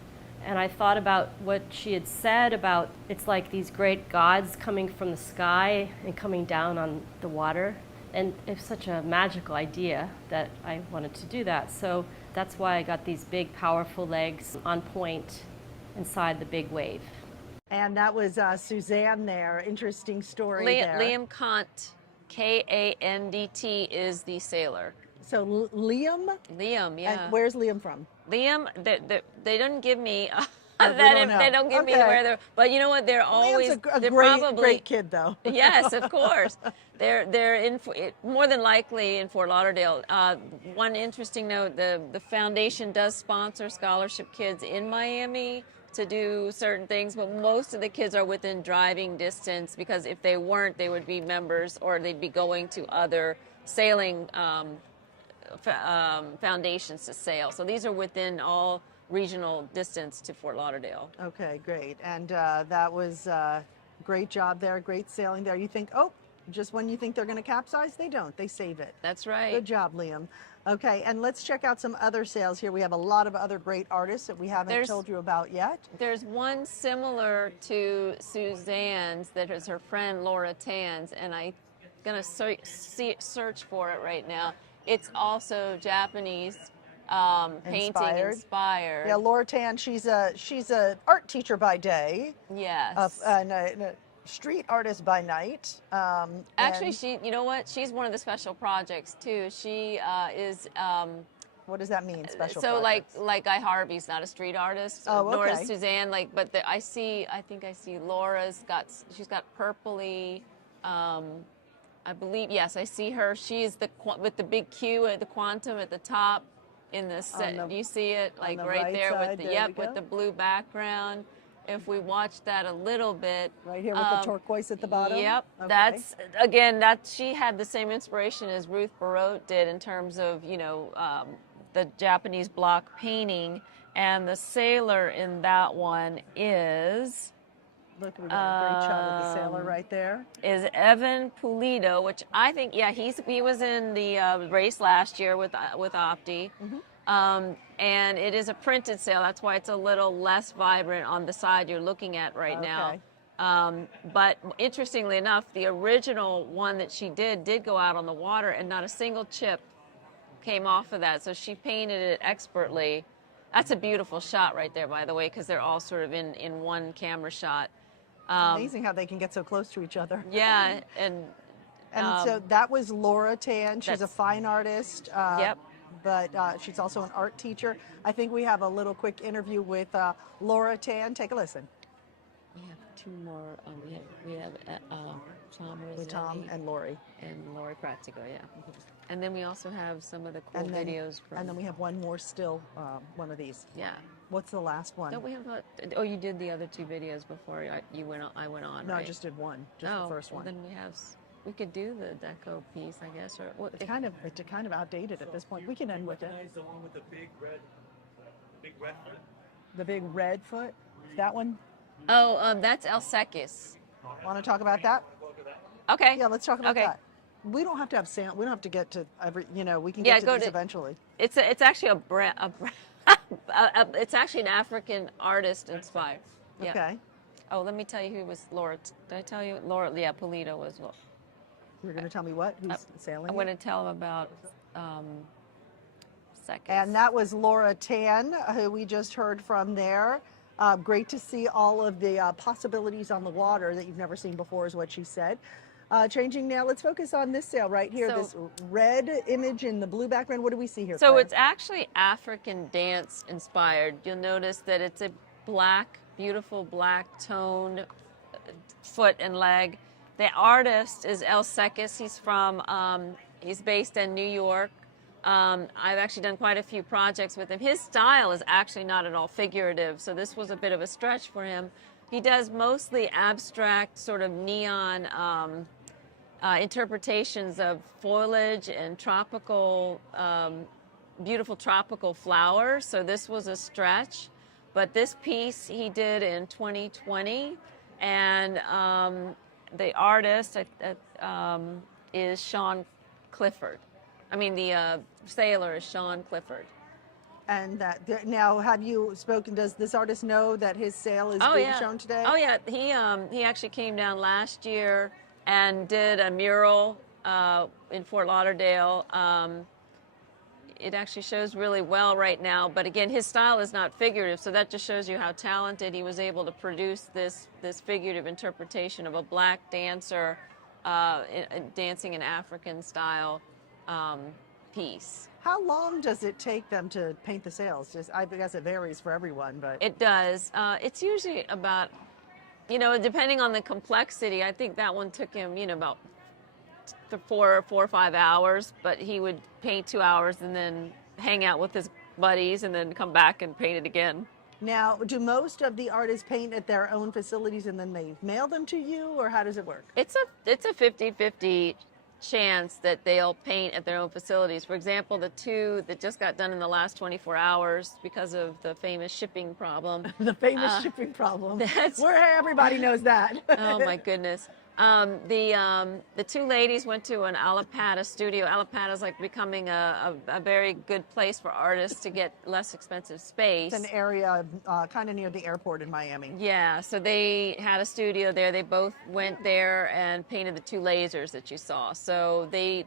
And I thought about what she had said about it's like these great gods coming from the sky and coming down on the water. And it's such a magical idea that I wanted to do that. So that's why I got these big, powerful legs on point inside the big wave. And that was Suzanne there. Interesting story there. Liam Kant, K-A-N-D-T, is the sailor. So Liam? Liam, yeah. And where's Liam from? Liam, they don't give me they don't give me where they're. But you know what? They're always Liam's they're great kid though. Yes, of course. They're in more than likely in Fort Lauderdale. One interesting note: the foundation does sponsor scholarship kids in Miami to do certain things, but most of the kids are within driving distance because if they weren't, they would be members or they'd be going to other sailing foundations to sail. So these are within all regional distance to Fort Lauderdale. Okay, great. And that was great job there, great sailing there. You think, oh, Just when you think they're going to capsize, they don't. They save it. That's right. Good job, Liam. Okay, and let's check out some other sales here. We have a lot of other great artists that we haven't told you about yet. There's one similar to Suzanne's that is her friend Laura Tan's, and I'm going to search for it right now. It's also Japanese painting inspired. Yeah, Laura Tan, she's a art teacher by day. Yes. And a street artist by night. Actually, you know what? She's one of the special projects too. She is. What does that mean? Special. So projects? like Guy Harvey's not a street artist. Oh, okay. Nor is Suzanne. But I think I see Laura's she's got purpley. I believe, yes, I see her. She's with the big Q at the quantum at the top in the set. Do you see it? Like right there with with the blue background. If we watch that a little bit. Right here with the turquoise at the bottom? Yep. Okay. She had the same inspiration as Ruth Barot did in terms of, the Japanese block painting. And the sailor in that one is... Look, we got a great shot of the sailor right there. Is Evan Pulido, which I think, he was in the race last year with Opti. Mm-hmm. And it is a printed sail. That's why it's a little less vibrant on the side you're looking at right now. But interestingly enough, the original one that she did go out on the water, and not a single chip came off of that. So she painted it expertly. That's a beautiful shot right there, by the way, because they're all sort of in one camera shot. It's amazing how they can get so close to each other. Yeah, and so that was Laura Tan. She's a fine artist. Yep. But she's also an art teacher. I think we have a little quick interview with Laura Tan. Take a listen. We have two more. We have Tom Rosselli with Tom and Lori. And Lori Pratico, yeah. And then we also have some of the cool videos. And then we have one more still, one of these. Yeah. What's the last one? Don't we have you did the other two videos before I went on, No, right? I just did one, the first one. Then we could do the deco piece, I guess. Or it's kind of outdated at this point. We can end with it. The one with the big red foot. The big red foot? That one? Oh, that's El Sequis. Want to talk about that? Okay. Yeah, let's talk about that. We don't have to have we don't have to get to every. We can get to these eventually. It's actually it's actually an African artist inspired. Yeah. Okay. Oh, let me tell you who was Laura. Did I tell you Laura? Yeah, Pulido was. You're going to tell me what? Who's sailing? I'm going to tell them about Sequis. And that was Laura Tan, who we just heard from there. Great to see all of the possibilities on the water that you've never seen before, is what she said. Changing now, let's focus on this sail right here, this red image in the blue background. What do we see here, So Claire? it's actually African dance inspired. You'll notice that it's a beautiful black toned foot and leg. The artist is El Sequis. He's based in New York. I've actually done quite a few projects with him. His style is actually not at all figurative, so this was a bit of a stretch for him. He does mostly abstract, sort of neon interpretations of foliage and tropical, beautiful tropical flowers. So this was a stretch. But this piece he did in 2020, and the artist is Sean Clifford. I mean, the sailor is Sean Clifford. And now, have you spoken? Does this artist know that his sail is being shown today? Oh yeah, he actually came down last year and did a mural in Fort Lauderdale. It actually shows really well right now, but again, his style is not figurative, so that just shows you how talented he was able to produce this figurative interpretation of a black dancer dancing an African style piece. How long does it take them to paint the sails? I guess it varies for everyone, but it does. It's usually about, depending on the complexity. I think that one took him, about 4 or 5 hours, but he would paint 2 hours and then hang out with his buddies and then come back and paint it again. Now, do most of the artists paint at their own facilities and then they mail them to you, or how does it work? It's a 50-50 chance that they'll paint at their own facilities. For example, the two that just got done in the last 24 hours because of the famous shipping problem. The famous shipping problem. Where everybody knows that. Oh my goodness. The two ladies went to an Alapata studio. Alapata is like becoming a very good place for artists to get less expensive space. It's an area kind of near the airport in Miami. Yeah, so they had a studio there. They both went there and painted the two lasers that you saw.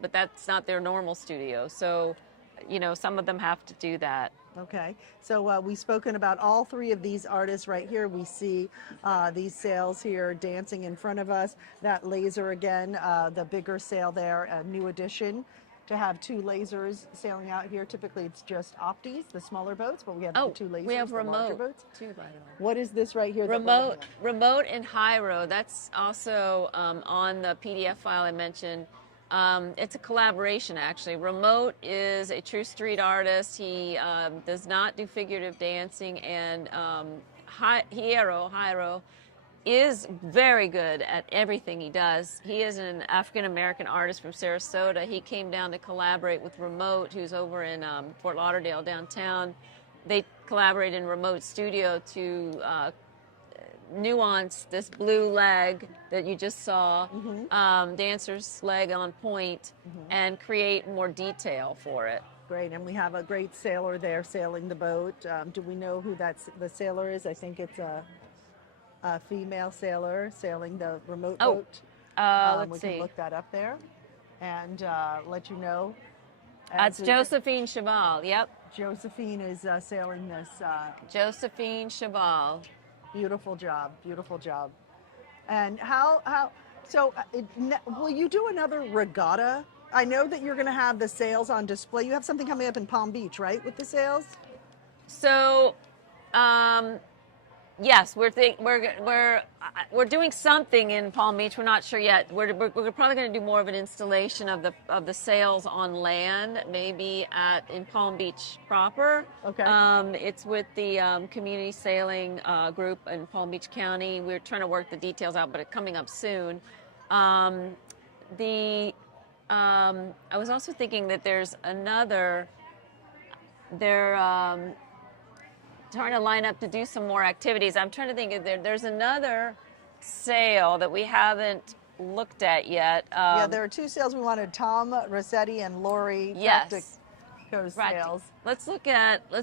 But that's not their normal studio. So, some of them have to do that. Okay, so we've spoken about all three of these artists right here. We see these sails here dancing in front of us. That laser again, the bigger sail there, a new addition to have two lasers sailing out here. Typically it's just opties, the smaller boats, but we have the two lasers, we have the larger remote boats. too, by the way. What is this right here? Remote and Hyro. That's also on the PDF file I mentioned. It's a collaboration, actually. Remote is a true street artist. He does not do figurative dancing, and Hyro is very good at everything he does. He is an African-American artist from Sarasota. He came down to collaborate with Remote, who's over in Fort Lauderdale downtown. They collaborated in Remote studio to nuance this blue leg that you just saw, dancer's leg on point, and create more detail for it. Great, and we have a great sailor there sailing the boat. Do we know who the sailor is? I think it's a female sailor sailing the remote boat. Let's we see. can look that up there and let you know. That's Josephine Chabal, yep. Josephine is sailing this. Josephine Chabal. Beautiful job, beautiful job. And will you do another regatta? I know that you're going to have the sails on display. You have something coming up in Palm Beach, right, with the sails? So, yes, we're doing something in Palm Beach. We're not sure yet. We're probably going to do more of an installation of the sails on land, maybe in Palm Beach proper. Okay. It's with the community sailing group in Palm Beach County. We're trying to work the details out, but it's coming up soon. I was also thinking that there's another. Trying to line up to do some more activities. I'm trying to think if there's another sail that we haven't looked at yet. Yeah, there are two sails we wanted, Tom Rossetti and Lori. Yes. Sails. Let's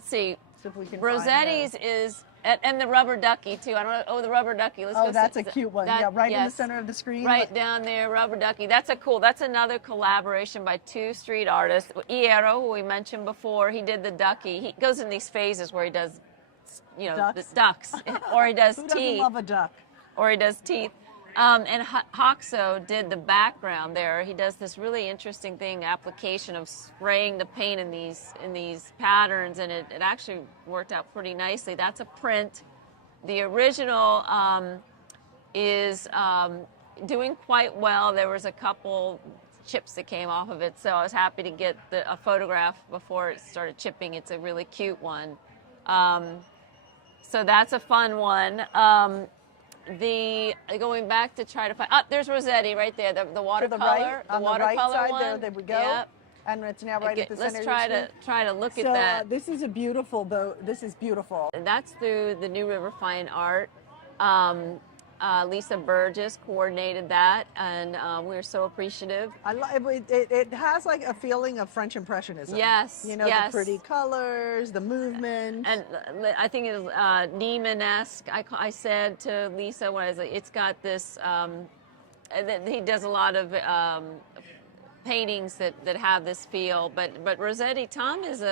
see. So if we can Rossetti's is, and the rubber ducky too. I don't know. Oh, the rubber ducky. Let's go that's see. a cute one. That, yeah, right in the yes. center of the screen. Right down there, rubber ducky. That's another collaboration by two street artists. Iero, who we mentioned before, he did the ducky. He goes in these phases where he does, Ducks. the ducks, or he does Who teeth. doesn't love a duck? Or he does teeth. And Hoxo did the background there. He does this really interesting thing, application of spraying the paint in these patterns, and it actually worked out pretty nicely. That's a print. The original is doing quite well. There was a couple chips that came off of it, so I was happy to get a photograph before it started chipping. It's a really cute one. So that's a fun one. Going back to try to find, there's Rossetti right there, the watercolor, right, the on watercolor the right side one. there we go. Yep. And it's now right at the center. Let's of the try to look screen. at that. This is a beautiful boat. This is beautiful. And that's through the New River Fine Art. Lisa Burgess coordinated that, and we're so appreciative. I it has like a feeling of French Impressionism. Yes, the pretty colors, the movement. And I think it was Neiman-esque. I said to Lisa, it's got this, he does a lot of paintings that have this feel, but Rossetti, Tom is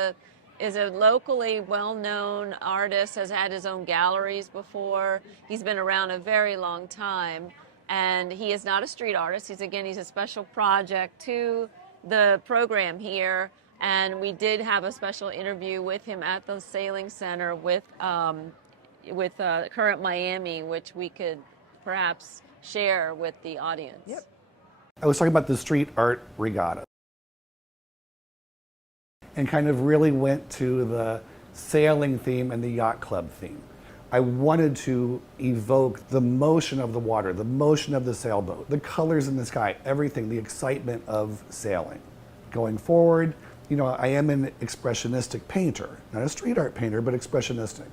a locally well-known artist, has had his own galleries before. He's been around a very long time, and he is not a street artist. He's a special project to the program here, and we did have a special interview with him at the Sailing Center with Current Miami, which we could perhaps share with the audience. Yep. I was talking about the street art regatta, and kind of really went to the sailing theme and the yacht club theme. I wanted to evoke the motion of the water, the motion of the sailboat, the colors in the sky, everything, the excitement of sailing. Going forward, I am an expressionistic painter, not a street art painter, but expressionistic.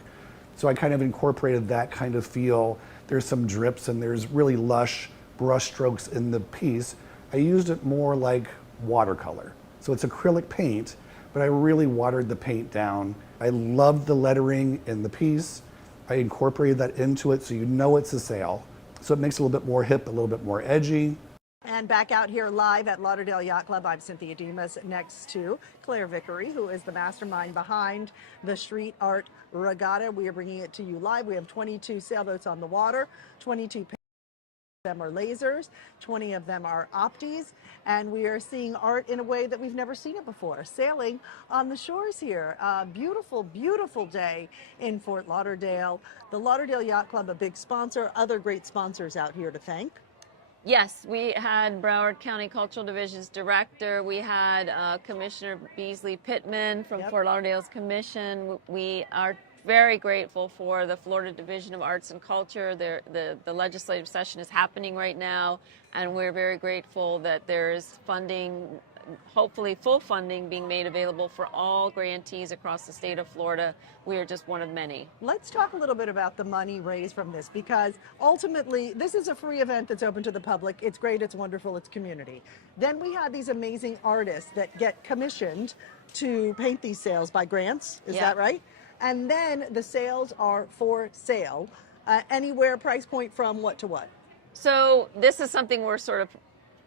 So I kind of incorporated that kind of feel. There's some drips and there's really lush brush strokes in the piece. I used it more like watercolor. So it's acrylic paint, but I really watered the paint down. I loved the lettering in the piece. I incorporated that into it so you know it's a sail. So it makes it a little bit more hip, a little bit more edgy. And back out here live at Lauderdale Yacht Club, I'm Cynthia Demas next to Claire Vickery, who is the mastermind behind the street art Regatta. We are bringing it to you live. We have 22 sailboats on the water, 22 of them are lasers, 20 of them are opties, and we are seeing art in a way that we've never seen it before, sailing on the shores here. Beautiful, beautiful day in Fort Lauderdale. The Lauderdale Yacht Club, a big sponsor, other great sponsors out here to thank. Yes, we had Broward County Cultural Division's director. We had Commissioner Beasley Pittman from Fort Lauderdale's commission. We are very grateful for the Florida Division of Arts and Culture. The legislative session is happening right now, and we're very grateful that there is funding, hopefully full funding, being made available for all grantees across the state of Florida. We are just one of many. Let's talk a little bit about the money raised from this, because ultimately this is a free event that's open to the public. It's great, it's wonderful, it's community. Then we have these amazing artists that get commissioned to paint these sails by grants, is that right? And then the sails are for sale, anywhere price point from what to what? So this is something we're sort of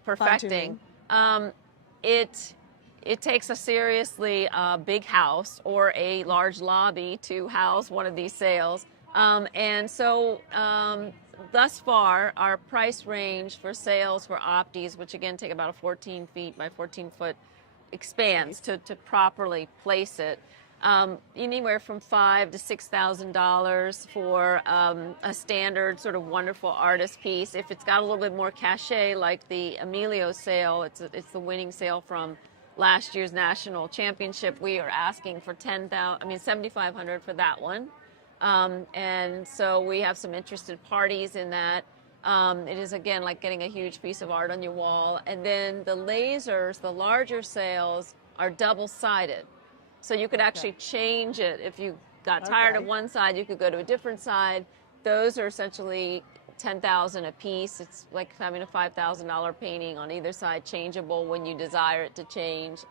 perfecting. It takes a seriously big house or a large lobby to house one of these sails. And so thus far, our price range for sails for opties, which again take about a 14 feet by 14 foot expanse to properly place it, anywhere from $5,000 to $6,000 for a standard sort of wonderful artist piece. If it's got a little bit more cachet, like the Emilio sail, it's the winning sail from last year's national championship. We are asking for $7,500 for that one, and so we have some interested parties in that. It is again like getting a huge piece of art on your wall, and then the lasers, the larger sails, are double-sided. So you could actually change it. If you got tired of one side, you could go to a different side. Those are essentially $10,000 a piece. It's like having a $5,000 painting on either side, changeable when you desire it to change.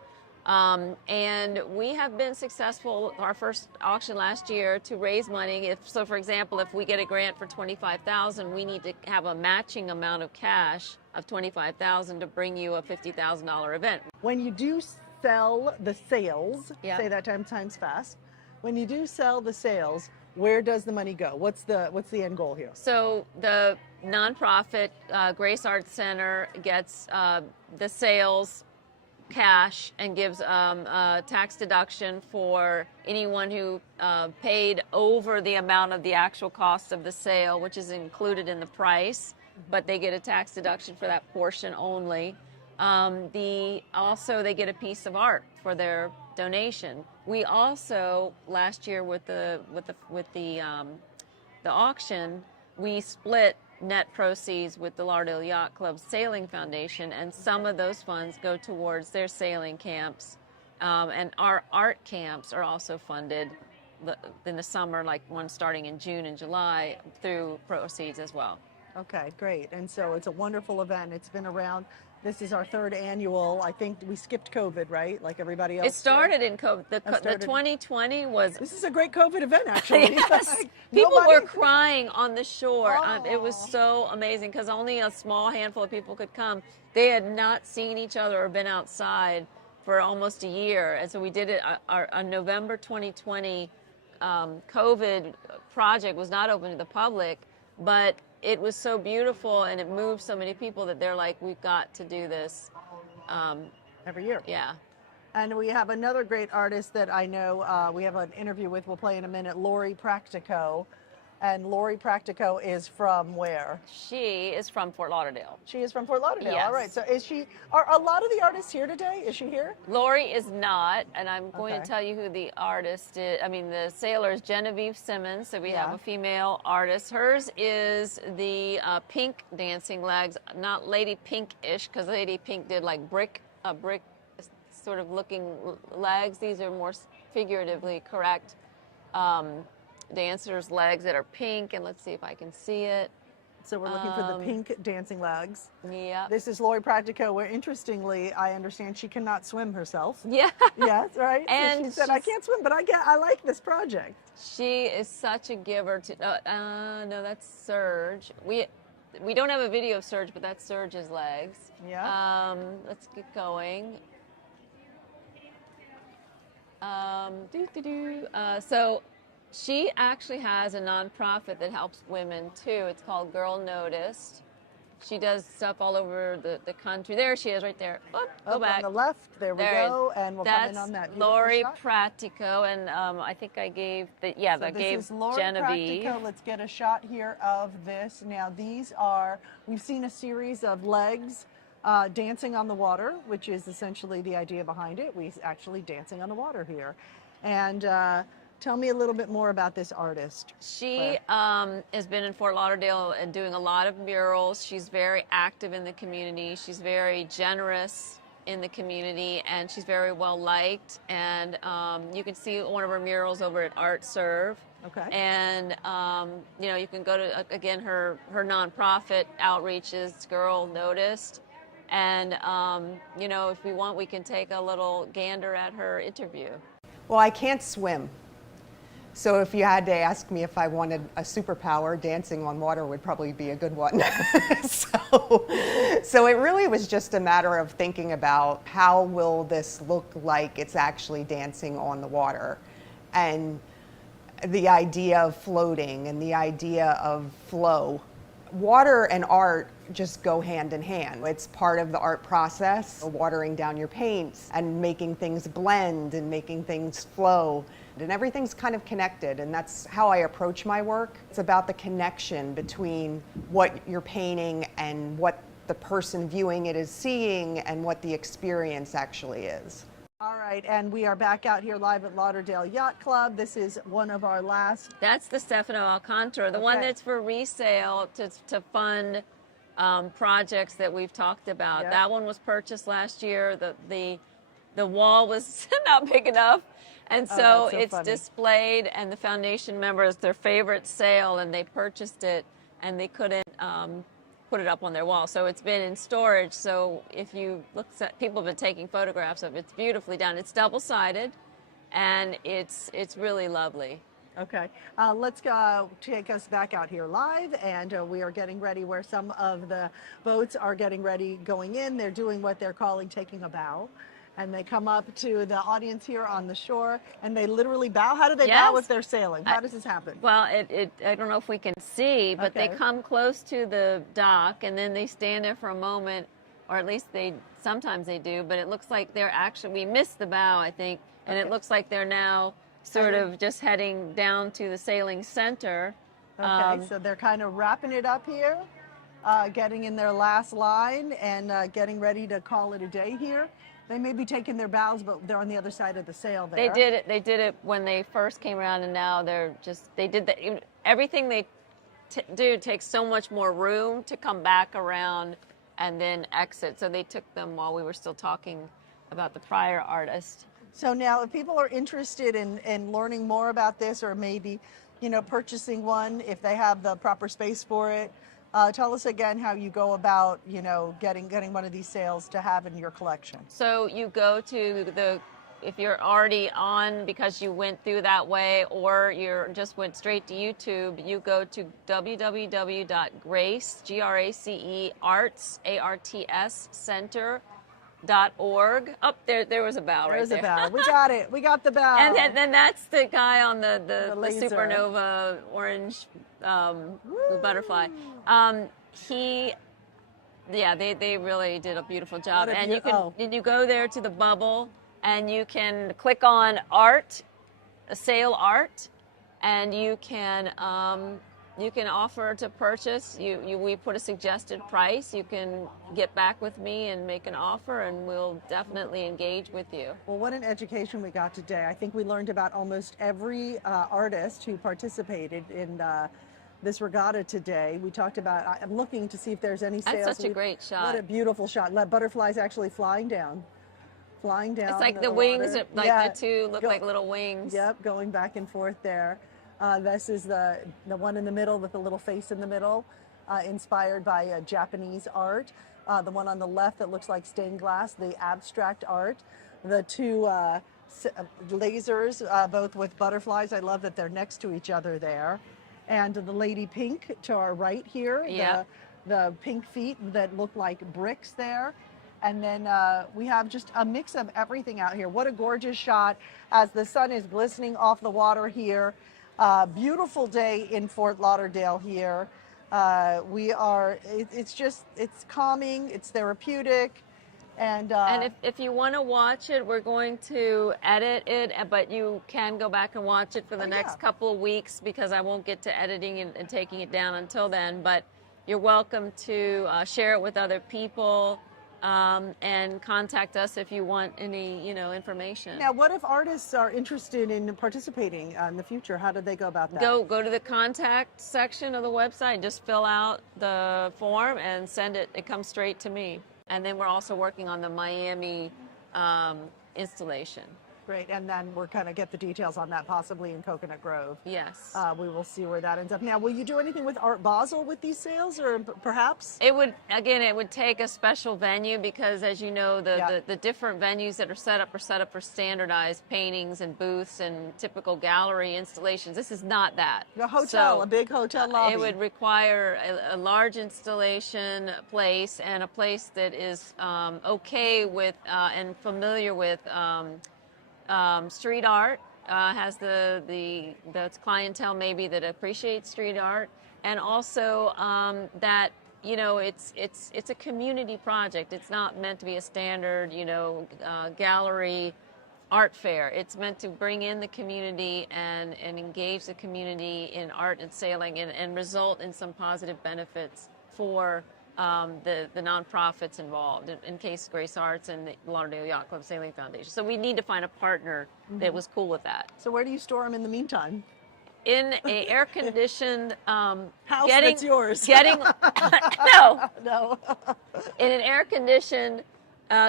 And we have been successful, our first auction last year, to raise money. So for example, if we get a grant for $25,000, we need to have a matching amount of cash of $25,000 to bring you a $50,000 event. When you do sell the sails, say that 10 times fast. When you do sell the sails, where does the money go? What's the end goal here? So the nonprofit Grace Arts Center gets the sales cash and gives a tax deduction for anyone who paid over the amount of the actual cost of the sale, which is included in the price, but they get a tax deduction for that portion only. Also, they get a piece of art for their donation. We also, last year with the auction, we split net proceeds with the Lauderdale Yacht Club Sailing Foundation, and some of those funds go towards their sailing camps. And our art camps are also funded in the summer, like one starting in June and July, through proceeds as well. Okay, great. And so it's a wonderful event. It's been around. This is our third annual. I think we skipped COVID, right? Like everybody else. It started in COVID. The 2020 was. This is a great COVID event, actually. Yes. People were crying on the shore. It was so amazing because only a small handful of people could come. They had not seen each other or been outside for almost a year. And so we did it. Our November 2020 COVID project was not open to the public, but it was so beautiful and it moved so many people that they're like, we've got to do this. Every year. Yeah. And we have another great artist that I know we have an interview with, we'll play in a minute, Lori Practico. And Lori Practico is from where? She is from Fort Lauderdale. She is from Fort Lauderdale. Yes. All right. So are a lot of the artists here today? Is she here? Lori is not, and I'm going to tell you who the artist is. I mean, the sailor is Genevieve Simmons, so we have a female artist. Hers is the pink dancing legs, not Lady Pink-ish, because Lady Pink did like brick sort of looking legs. These are more figuratively correct. Dancer's legs that are pink, and let's see if I can see it. So we're looking for the pink dancing legs. Yeah. This is Lori Practico, where interestingly, I understand she cannot swim herself. Yeah. Yes, right? And so she said, I can't swim, but I like this project. She is such a giver to, no, that's Serge. We don't have a video of Serge, but that's Serge's legs. Yeah. Let's get going. So she actually has a nonprofit that helps women too. It's called Girl Noticed. She does stuff all over the country. There she is, right there. Oop, go back. On the left, there we go, and we'll come in on that beautiful Lori shot. Pratico, and I think I gave This is Lori Genevieve. Practico. Let's get a shot here of this. Now we've seen a series of legs dancing on the water, which is essentially the idea behind it. We're actually dancing on the water here. And tell me a little bit more about this artist. She has been in Fort Lauderdale and doing a lot of murals. She's very active in the community. She's very generous in the community, and she's very well liked. And you can see one of her murals over at Art Serve. Okay. And you can go to again her nonprofit outreaches, Girl Noticed. And if we want, we can take a little gander at her interview. Well, I can't swim. So if you had to ask me if I wanted a superpower, dancing on water would probably be a good one. So it really was just a matter of thinking about how will this look like it's actually dancing on the water. And the idea of floating and the idea of flow. Water and art just go hand in hand. It's part of the art process, watering down your paints and making things blend and making things flow. And everything's kind of connected, and that's how I approach my work. It's about the connection between what you're painting and what the person viewing it is seeing and what the experience actually is. All right, and we are back out here live at Lauderdale Yacht Club. This is one of our last. That's the Stefano Alcantara, the one that's for resale to fund projects that we've talked about. Yep. That one was purchased last year. The wall was not big enough, and so it's funny. displayed. And the foundation members, their favorite sale, and they purchased it, and they couldn't put it up on their wall. So it's been in storage. So if you look at, people have been taking photographs of it. It's beautifully done. It's double-sided, and it's really lovely. Okay, let's take us back out here live, and we are getting ready where some of the boats are getting ready going in. They're doing what they're calling taking a bow. And they come up to the audience here on the shore, and they literally bow. How do they bow if they're sailing? How does this happen? Well, I don't know if we can see, but Okay. they come close to the dock, and then they stand there for a moment, or at least sometimes they do, but it looks like we missed the bow, I think, and it looks like they're now sort of just heading down to the sailing center. Okay, so they're kind of wrapping it up here, getting in their last line, and getting ready to call it a day here. They may be taking their bows, but they're on the other side of the sail there. They did it when they first came around, and now they did that. Everything they do takes so much more room to come back around and then exit. So they took them while we were still talking about the prior artist. So now if people are interested in learning more about this, or maybe, purchasing one, if they have the proper space for it, tell us again how you go about, getting one of these sails to have in your collection. So you go to if you're already on because you went through that way, or you just went straight to YouTube, you go to www.grace, G-R-A-C-E, arts, A-R-T-S, center.org. Oh, there was a bow right there. There's a bow. We got it. We got the bow. And then that's the guy on the laser. supernova orange butterfly. They really did a beautiful job. And you go there to the bubble, and you can click on art, sail art, and you can offer to purchase. We put a suggested price. You can get back with me and make an offer, and we'll definitely engage with you. Well, what an education we got today. I think we learned about almost every artist who participated in this regatta today. We talked about, I'm looking to see if there's any sails. That's such a great shot. What a beautiful shot. Butterflies actually flying down. It's like the wings, the two look like little wings. Yep, going back and forth there. This is the one in the middle with the little face in the middle. inspired by Japanese art. The one on the left that looks like stained glass, the abstract art. The two lasers, both with butterflies. I love that they're next to each other there. And the lady pink to our right here, the pink feet that look like bricks there. And then we have just a mix of everything out here. What a gorgeous shot as the sun is glistening off the water here. Beautiful day in Fort Lauderdale here. It's calming, it's therapeutic. And if you want to watch it, we're going to edit it, but you can go back and watch it for the next couple of weeks because I won't get to editing and taking it down until then. But you're welcome to share it with other people. And contact us if you want any, information. Now, what if artists are interested in participating in the future? How do they go about that? Go to the contact section of the website, just fill out the form and send it. It comes straight to me. And then we're also working on the Miami installation. Great, and then we're going to get the details on that possibly in Coconut Grove. Yes. We will see where that ends up. Now, will you do anything with Art Basel with these sales, or perhaps? It would take a special venue because, as you know, the different venues that are set up for standardized paintings and booths and typical gallery installations. This is not that. A hotel, a big hotel lobby. It would require a large installation place and a place that is okay with and familiar with street art, has the clientele maybe that appreciates street art, and also that it's a community project. It's not meant to be a standard gallery art fair. It's meant to bring in the community and engage the community in art and sailing and result in some positive benefits for the nonprofits involved, in case Grace Arts and the Lauderdale Yacht Club Sailing Foundation. So we need to find a partner that was cool with that. So where do you store them in the meantime? In a air-conditioned house that's yours. No. In an air-conditioned,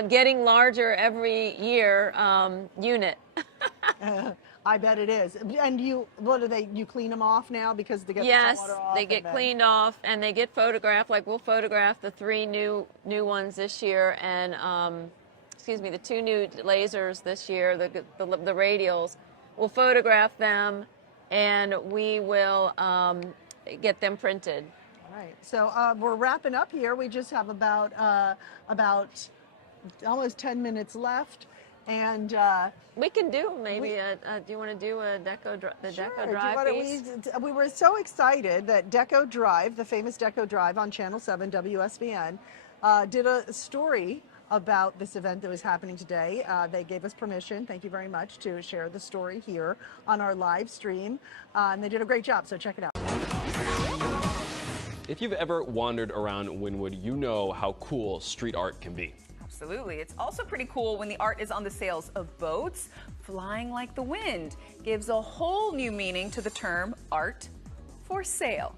getting larger every year unit. I bet it is. And you clean them off now because they get the water off? They get cleaned off and they get photographed. Like we'll photograph the 3 new ones this year and the 2 new lasers this year, the radials. We'll photograph them and we will get them printed. All right. So we're wrapping up here. We just have about almost 10 minutes left. And we can do maybe do you want to do a Deco Drive piece? We were so excited that Deco Drive, the famous Deco Drive on Channel 7 WSBN, did a story about this event that was happening today. They gave us permission, thank you very much, to share the story here on our live stream. And they did a great job, so check it out. If you've ever wandered around Wynwood, you know how cool street art can be. Absolutely. It's also pretty cool when the art is on the sails of boats. Flying like the wind gives a whole new meaning to the term art for sail.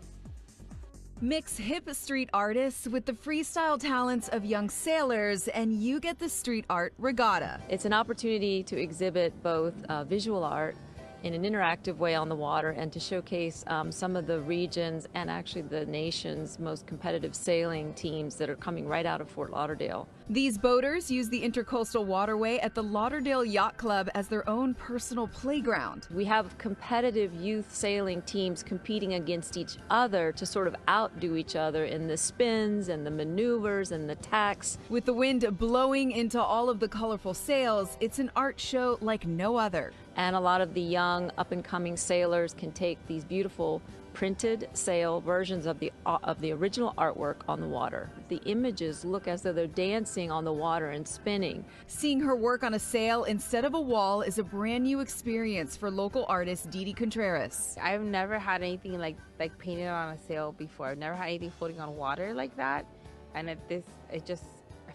Mix hip street artists with the freestyle talents of young sailors, and you get the street art regatta. It's an opportunity to exhibit both visual art in an interactive way on the water and to showcase some of the regions and actually the nation's most competitive sailing teams that are coming right out of Fort Lauderdale. These boaters use the intercoastal waterway at the Lauderdale Yacht Club as their own personal playground. We have competitive youth sailing teams competing against each other to sort of outdo each other in the spins and the maneuvers and the tacks. With the wind blowing into all of the colorful sails, it's an art show like no other. And a lot of the young up-and-coming sailors can take these beautiful printed sail versions of the original artwork on the water. The images look as though they're dancing on the water and spinning. Seeing her work on a sail instead of a wall is a brand new experience for local artist Didi Contreras. I've never had anything like painted on a sail before. I've never had anything floating on water like that. And I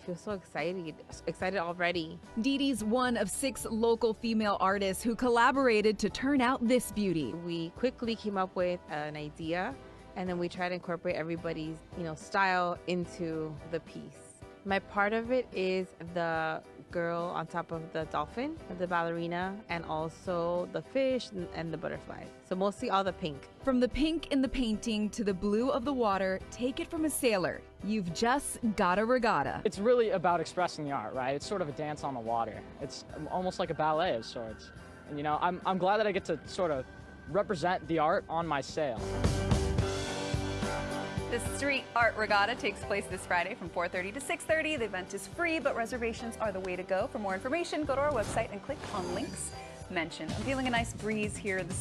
feel so excited already. Didi's one of 6 local female artists who collaborated to turn out this beauty. We quickly came up with an idea, and then we tried to incorporate everybody's, style into the piece. My part of it is the girl on top of the dolphin, the ballerina, and also the fish and the butterfly. So mostly all the pink. From the pink in the painting to the blue of the water, take it from a sailor. You've just got a regatta. It's really about expressing the art, right? It's sort of a dance on the water. It's almost like a ballet of sorts. And you know, I'm glad that I get to sort of represent the art on my sail. The Street Art Regatta takes place this Friday from 4:30 to 6:30. The event is free, but reservations are the way to go. For more information, go to our website and click on links mentioned. I'm feeling a nice breeze here in the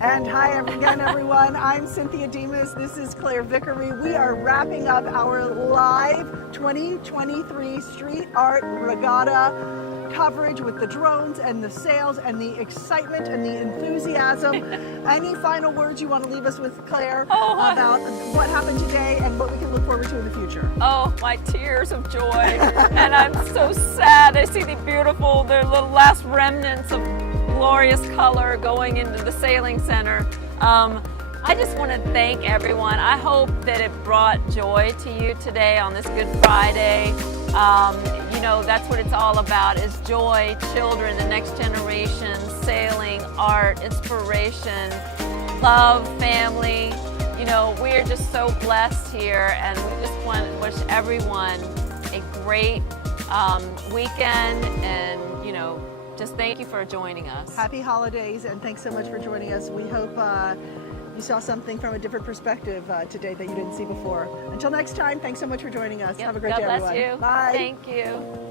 And hi again, everyone. I'm Cynthia Demas. This is Claire Vickery. We are wrapping up our live 2023 Street Art Regatta coverage with the drones and the sails and the excitement and the enthusiasm. Any final words you want to leave us with, Claire, about what happened today and what we can look forward to in the future? Oh, my tears of joy. And I'm so sad. I see the little last remnants of glorious color going into the sailing center. I just want to thank everyone. I hope that it brought joy to you today on this Good Friday. You know, that's what it's all about, is joy, children, the next generation, sailing, art, inspiration, love, family. You know, we are just so blessed here, and we just want to wish everyone a great weekend, and, you know, just thank you for joining us. Happy holidays, and thanks so much for joining us. We hope you saw something from a different perspective today that you didn't see before. Until next time, thanks so much for joining us. Have a great day, everyone. God bless you. Bye. Thank you.